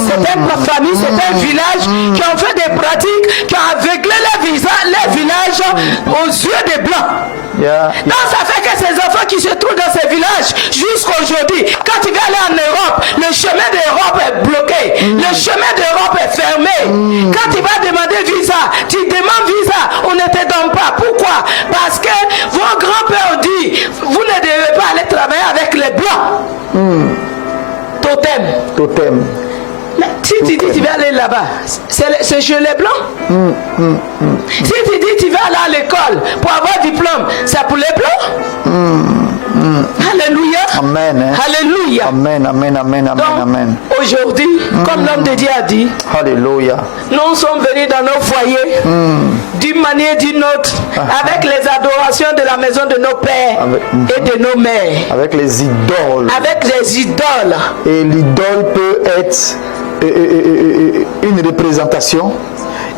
certaines familles, certains villages qui ont fait des pratiques, qui ont aveuglé les villages aux yeux des blancs. Donc ça fait que ces enfants qui se trouvent dans ces villages jusqu'aujourd'hui, quand tu vas aller en Europe, le chemin d'Europe est bloqué, le chemin d'Europe est fermé. Quand tu vas demander visa, tu demandes visa, on ne te donne pas. Pourquoi? Parce que vos grands-pères ont dit, vous ne devez pas aller travailler avec les blancs. Totem. Mais si tu dis tu vas aller là-bas, c'est chez les blancs. Si tu dis tu vas aller à l'école pour avoir diplôme, c'est pour les blancs. Alléluia. Amen. Hein. Alléluia. Amen, amen, amen, amen, Donc, amen. aujourd'hui, comme l'homme de Dieu a dit, Alléluia. nous sommes venus dans nos foyers, d'une manière ou d'une autre, avec les adorations de la maison de nos pères et de nos mères. Avec les idoles. Avec les idoles. Et l'idole peut être une représentation.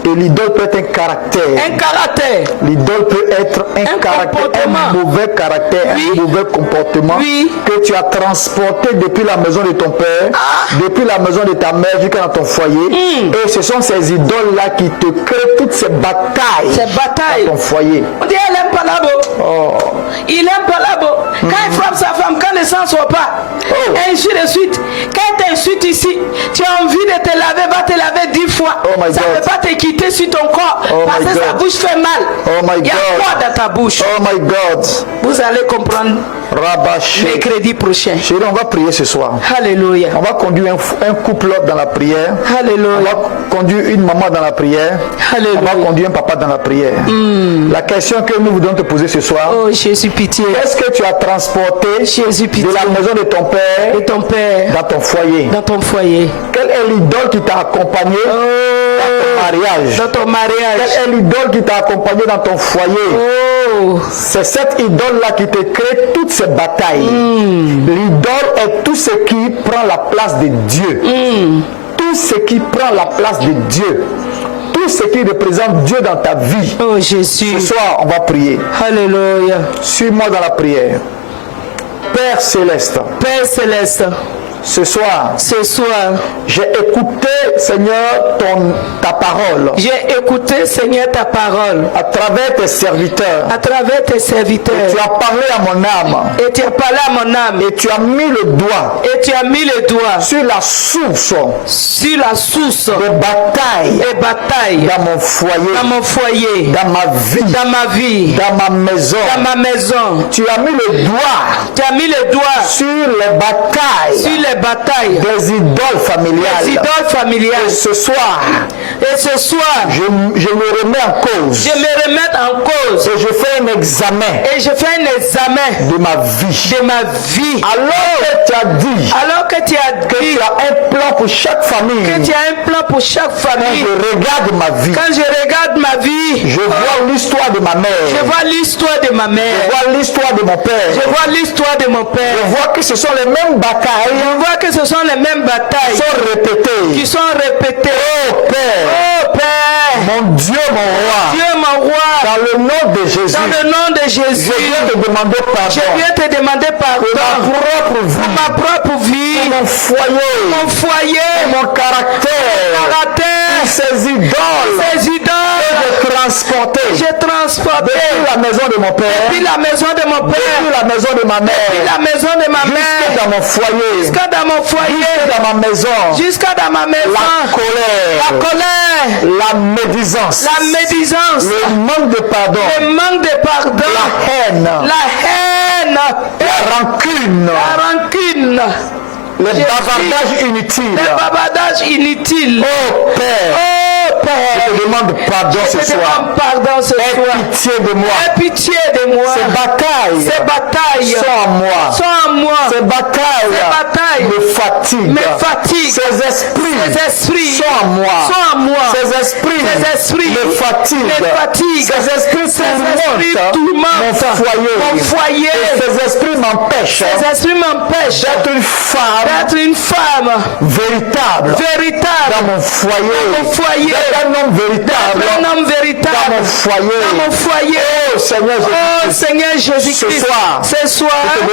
Et l'idole peut être un caractère. Un caractère. L'idole peut être un caractère, un mauvais caractère, un mauvais comportement que tu as transporté depuis la maison de ton père, depuis la maison de ta mère jusqu'à dans ton foyer. Et ce sont ces idoles-là qui te créent toutes ces batailles, dans ton foyer. On dit elle aime pas la beau. Il aime pas la beau. Quand il frappe sa femme, quand le sang ne sort pas, et ainsi de suite. Quand il t'insulte ici, tu as envie de te laver, va te laver 10 fois. Ça ne peut pas te quitter sur ton corps parce que sa bouche fait mal. Il y a quoi dans ta bouche? Oh my God. Vous allez comprendre mercredi prochain. Chérie, on va prier ce soir. Alléluia. On va conduire un couple dans la prière. Alléluia. On va conduire une maman dans la prière. Alléluia. On va conduire un papa dans la prière. La question que nous voulons te poser ce soir. Oh Jésus, pitié. Qu'est-ce que tu as transporté Jésus, pitié. de la maison de ton père, et ton père dans ton foyer? Dans ton foyer. Quelle est l'idole qui t'a accompagné dans ton mariage? Dans ton mariage. Quelle est l'idole qui t'a accompagné dans ton foyer? C'est cette idole-là qui te crée toutes ces batailles. L'idole est tout ce qui prend la place de Dieu. Tout ce qui prend la place de Dieu. Tout ce qui représente Dieu dans ta vie. Oh Jésus. Ce soir, on va prier. Alléluia. Suis-moi dans la prière. Père céleste. Père céleste. Ce soir, j'ai écouté, Seigneur, ta parole. J'ai écouté, Seigneur, ta parole. À travers tes serviteurs. À travers tes serviteurs. Et tu as parlé à mon âme. Et tu as parlé à mon âme. Et tu as mis le doigt. Et tu as mis le doigt sur la source. Sur la source. Des batailles. Et batailles. Dans mon foyer. Dans mon foyer. Dans ma vie. Dans ma vie. Dans ma maison. Dans ma maison. Tu as mis le doigt. Tu as mis le doigt sur les batailles. Sur les batailles. Des idoles familiales. Des idoles familiales. Et ce soir. Je me remets en cause. Je me remets en cause. Et je fais un examen. Et je fais un examen. De ma vie. De ma vie. Alors que tu as dit. Alors que tu as dit. Que tu as un plan pour chaque famille. Que tu as un plan pour chaque famille. Quand je regarde ma vie. Quand je regarde ma vie. Je vois l'histoire de ma mère. Je vois l'histoire de ma mère. Je vois l'histoire de mon père. Je vois l'histoire de mon père. Je vois que ce sont les mêmes batailles. Je vois que ce sont les mêmes batailles. Qui sont répétées. Oh Père. Oh Père. Mon Dieu, mon roi. Dieu, mon roi. Dans le nom de Jésus. Dans le nom de Jésus. Je viens te demander pardon. Je viens te demander pardon. Pour ma propre vie. Pour ma propre vie. Pour mon foyer. Mon foyer. Pour mon caractère. Ces idoles. Ces idoles. J'ai transporté. Depuis la maison de mon père. Depuis la maison de mon père. Depuis la maison de ma mère. Depuis la maison de ma mère. Jusqu'à dans mon foyer. Jusqu'à dans mon foyer. Jusqu'à dans ma maison. Jusqu'à dans ma maison. La colère. La colère. La médisance. La médisance. Le manque de pardon. Le manque de pardon. La haine. La haine. La rancune. La rancune. Les bavardages inutiles. Les bavardages inutiles. Oh Père. Oh Père. Je te demande pardon ce soir. Je te demande pardon ce soir. Aie pitié de moi. Aie pitié de moi. Ces batailles sont en moi. Sont en moi. Ces batailles me fatiguent. Ces esprits sont en moi. Ces esprits me fatiguent. Ces esprits tourmentent mon foyer. Et ces esprits m'empêchent d'être une femme véritable dans mon foyer. D'être un homme véritable dans mon foyer. Oh Seigneur Jésus-Christ. Ce soir, je te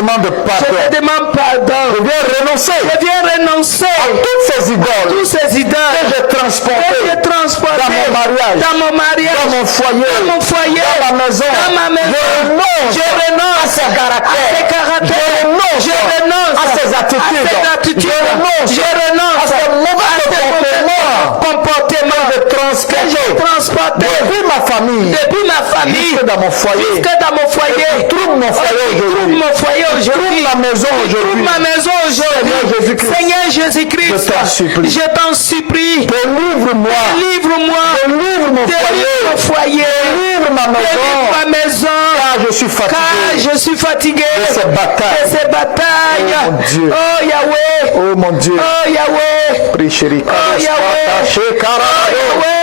demande pardon. Je viens renoncer à toutes ces idoles que j'ai transportées dans mon mariage, dans mon foyer, dans ma maison. Je renonce à ces caractères. Je renonce à ces attitudes. Je renonce à ces mauvais comportements que j'ai transportés depuis ma famille jusque dans mon foyer. Trouve mon foyer aujourd'hui. Trouve ma maison aujourd'hui. Seigneur Jésus-Christ, je t'en supplie. Délivre-moi. Délivre mon foyer. Délivre ma maison. Car je suis suis car fatigué je suis fatigué de ces batailles. de ces batailles. Oh mon Dieu. Oh Yahweh, Oh mon Dieu. oh Yahweh, Prie chérie. oh Yahweh, oh Yahweh.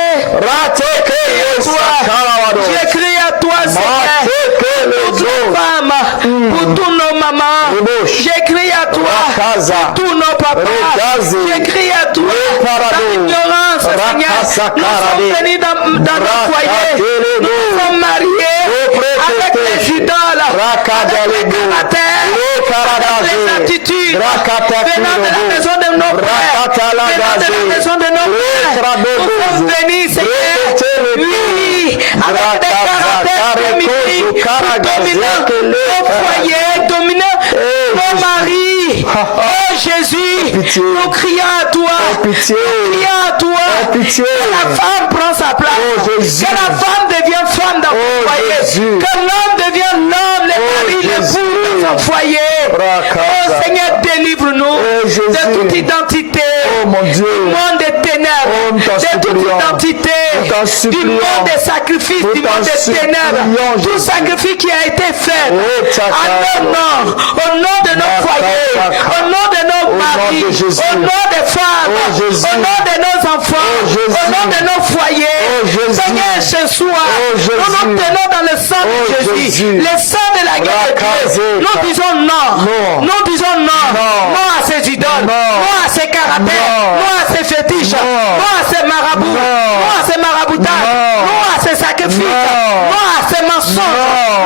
Je crie à toi, Seigneur, pour toutes nos femmes, pour tous nos mamans. Je crie à toi, pour tous nos papas. Je crie à toi, dans l'ignorance, Seigneur. Nous sommes venus dans nos foyers, nous sommes mariés avec les idoles, avec les caractères, avec les attitudes, venant de la maison de nos frères, venant de la maison de nos frères. Nous sommes venus, Seigneur, oui, avec des caractères féminins pour dominer nos foyers, dominer nos maris. Oh Jésus, nous crions à toi, nous crions à toi, que la femme prend sa place, que la femme devienne femme dans son foyer, que l'homme devienne l'homme, les maris, l'époux dans son foyer. Oh Seigneur, délivre-nous de toute identité, Oh mon Dieu. du monde des ténèbres, de toute identité, du monde des sacrifices, du monde des ténèbres, tout sacrifice qui a été fait à nos noms, au nom de nos foyers, au nom de nos maris, au nom des femmes, au nom de nos enfants, au nom de nos foyers. Seigneur, ce soir, nous nous tenons dans le sang de Jésus, le sang de la guerre de Dieu. Nous disons non, nous disons non, non à ces idoles, non à ces caractères, non à ces fétiches, non à ces marabouts, non à ces maraboutages, non à ces sacrifices, non à ces mensonges,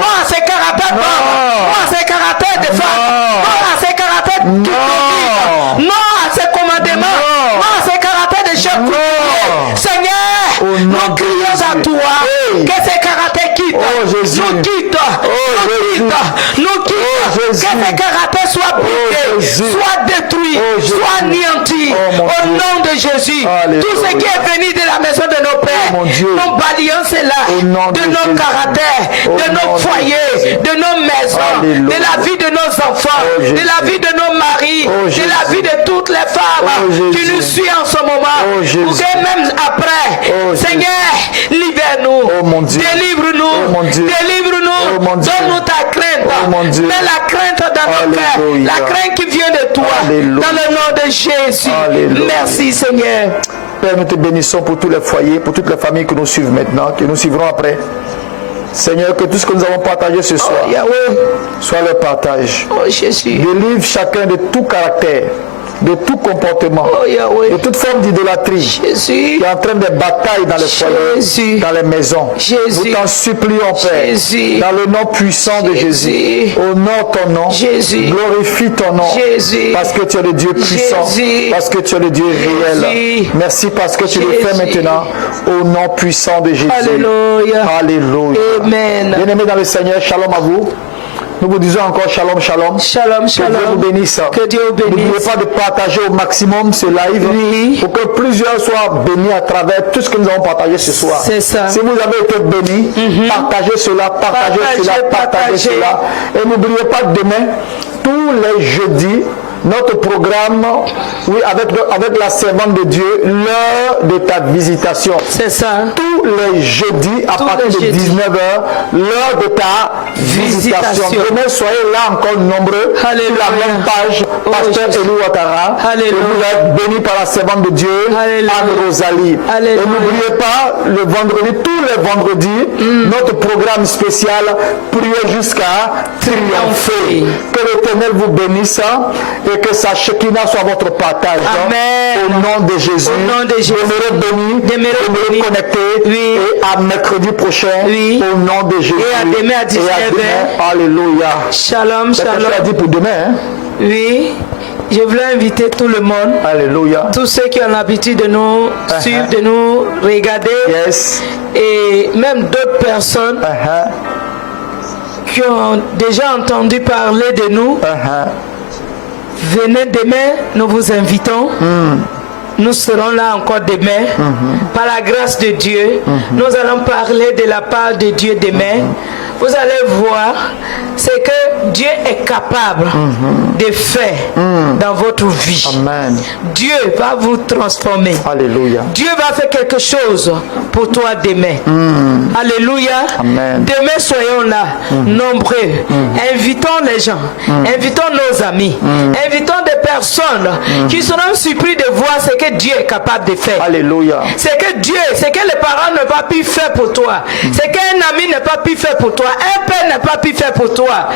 non à ces caractères d'hommes, non à ces caractères de femmes, non à ces caractères non à ces commandements, non à ces caractères de chefs coutumiers. Seigneur, nous crions à toi que ces caractères quittent, nous quittent, nous quittent, que ces caractères soient brisés, soient détruits, soient anéantis au nom de Jésus. Tout ce qui est venu de la maison de nos pères, nous balayons cela de nos caractères, de nos foyers, de nos maisons, de la vie de nos enfants, de la vie de nos maris, de la vie de toutes les femmes qui nous suivent en ce moment. Pour que même après, Seigneur, libère-nous, délivre-nous, délivre-nous, donne-nous ta crainte, mets la crainte dans nos cœurs, la crainte qui vient de toi, dans le nom de Jésus. Merci Seigneur. Père, nous te bénissons pour tous les foyers, pour toutes les familles que nous suivons maintenant, que nous suivrons après. Seigneur, que tout ce que nous avons partagé ce soir soit le partage. Oh Jésus. Délivre chacun de tout caractère, de tout comportement, de toute forme d'idolâtrie qui est en train de batailler dans les foyers, dans les maisons. Nous t'en supplions, Père, dans le nom puissant de Jésus. Honore ton nom, glorifie ton nom, parce que tu es le Dieu puissant, parce que tu es le Dieu réel. Merci parce que tu le fais maintenant, au nom puissant de Jésus. Alléluia. Alléluia. Amen. Bien-aimés dans le Seigneur, shalom à vous. Nous vous disons encore shalom, shalom. Shalom, shalom. Que Dieu vous bénisse. Que Dieu vous bénisse. N'oubliez pas de partager au maximum ce live pour que plusieurs soient bénis à travers tout ce que nous avons partagé ce soir. C'est ça. Si vous avez été bénis, partagez cela, partagez cela. Et n'oubliez pas demain, tous les jeudis, notre programme, avec la servante de Dieu, l'heure de ta visitation. C'est ça. Tous les jeudis, à partir de 19h, l'heure de ta visitation. Demain, soyez là encore nombreux. Alléluia. Sur la même page, Pasteur Elou Ouattara. Et vous êtes bénis par la servante de Dieu, Anne-Rosalie. Et n'oubliez pas, le vendredi, tous les vendredis, notre programme spécial, prier jusqu'à triompher. Que l'Éternel vous bénisse et que sa Shekinah soit votre partage. Amen. Au nom de Jésus. Au nom de Jésus. Demeurez connectés. Et à mercredi prochain. Au nom de Jésus. Et à demain à 19h. Alléluia. Shalom, shalom. shalom. Tu as dit pour demain, hein? Oui. Je voulais inviter tout le monde. Alléluia. Tous ceux qui ont l'habitude de nous suivre, de nous regarder. Yes. Et même d'autres personnes qui ont déjà entendu parler de nous. Venez demain, nous vous invitons. Nous serons là encore demain. Par la grâce de Dieu, nous allons parler de la part de Dieu demain. Vous allez voir, c'est que Dieu est capable de faire dans votre vie. Amen. Dieu va vous transformer. Alléluia. Dieu va faire quelque chose pour toi demain. Alléluia. Amen. Demain, soyons là, nombreux. Invitons les gens. Invitons nos amis. Invitons des personnes qui seront surpris de voir ce que Dieu est capable de faire. Alléluia. C'est que Dieu, c'est que les parents n'ont pas pu faire pour toi. C'est qu'un ami n'a pas pu faire pour toi. Un père n'a pas pu faire pour toi.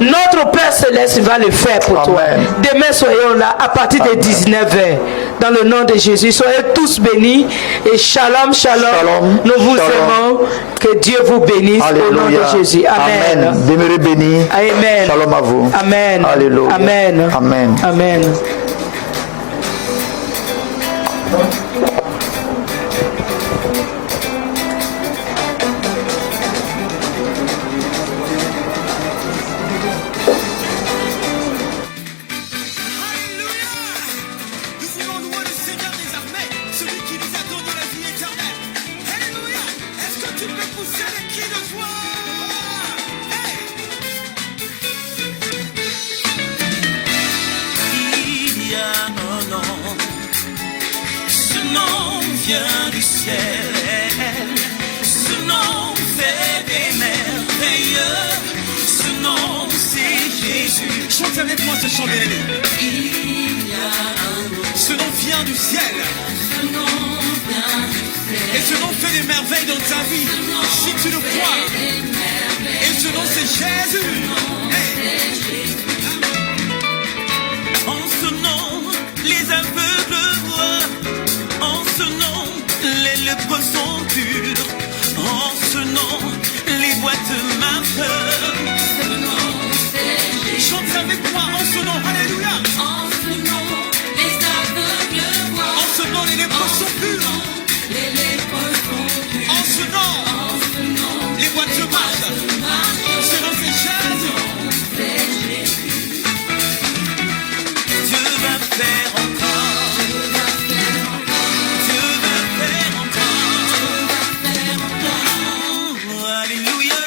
Notre Père Céleste va le faire pour toi. Demain, soyons là à partir de 19h. Dans le nom de Jésus, soyez tous bénis. Et shalom, shalom. Nous vous aimons. Que Dieu vous bénisse. Au nom de Jésus. Amen. Demeurez bénis. Amen. Shalom à vous. Amen. Alléluia. Amen. Amen. Amen. Chante avec moi ce chant bien-aimé. Ce nom vient du ciel. Et ce nom fait des merveilles dans ta vie. Si tu le crois. Et ce nom c'est Jésus. Hey. En ce nom, les aveugles voient. En ce nom, les lépreux sont purs. En ce nom, les boîtes marchent. Chante avec moi en ce nom, alléluia. En ce nom, les aveugles voient. En ce nom, les lépreux sont purs. Les lépreux sont purs. En ce nom, les boîtes marchent. Ce nom c'est Jésus. Dieu va faire encore. Dieu va faire encore. Alléluia.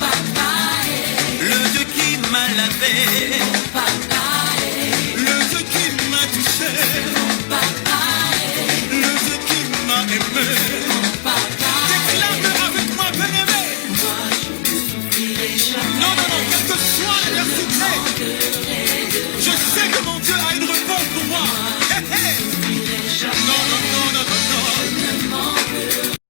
Papa est, Le Dieu qui m'a lavé, papa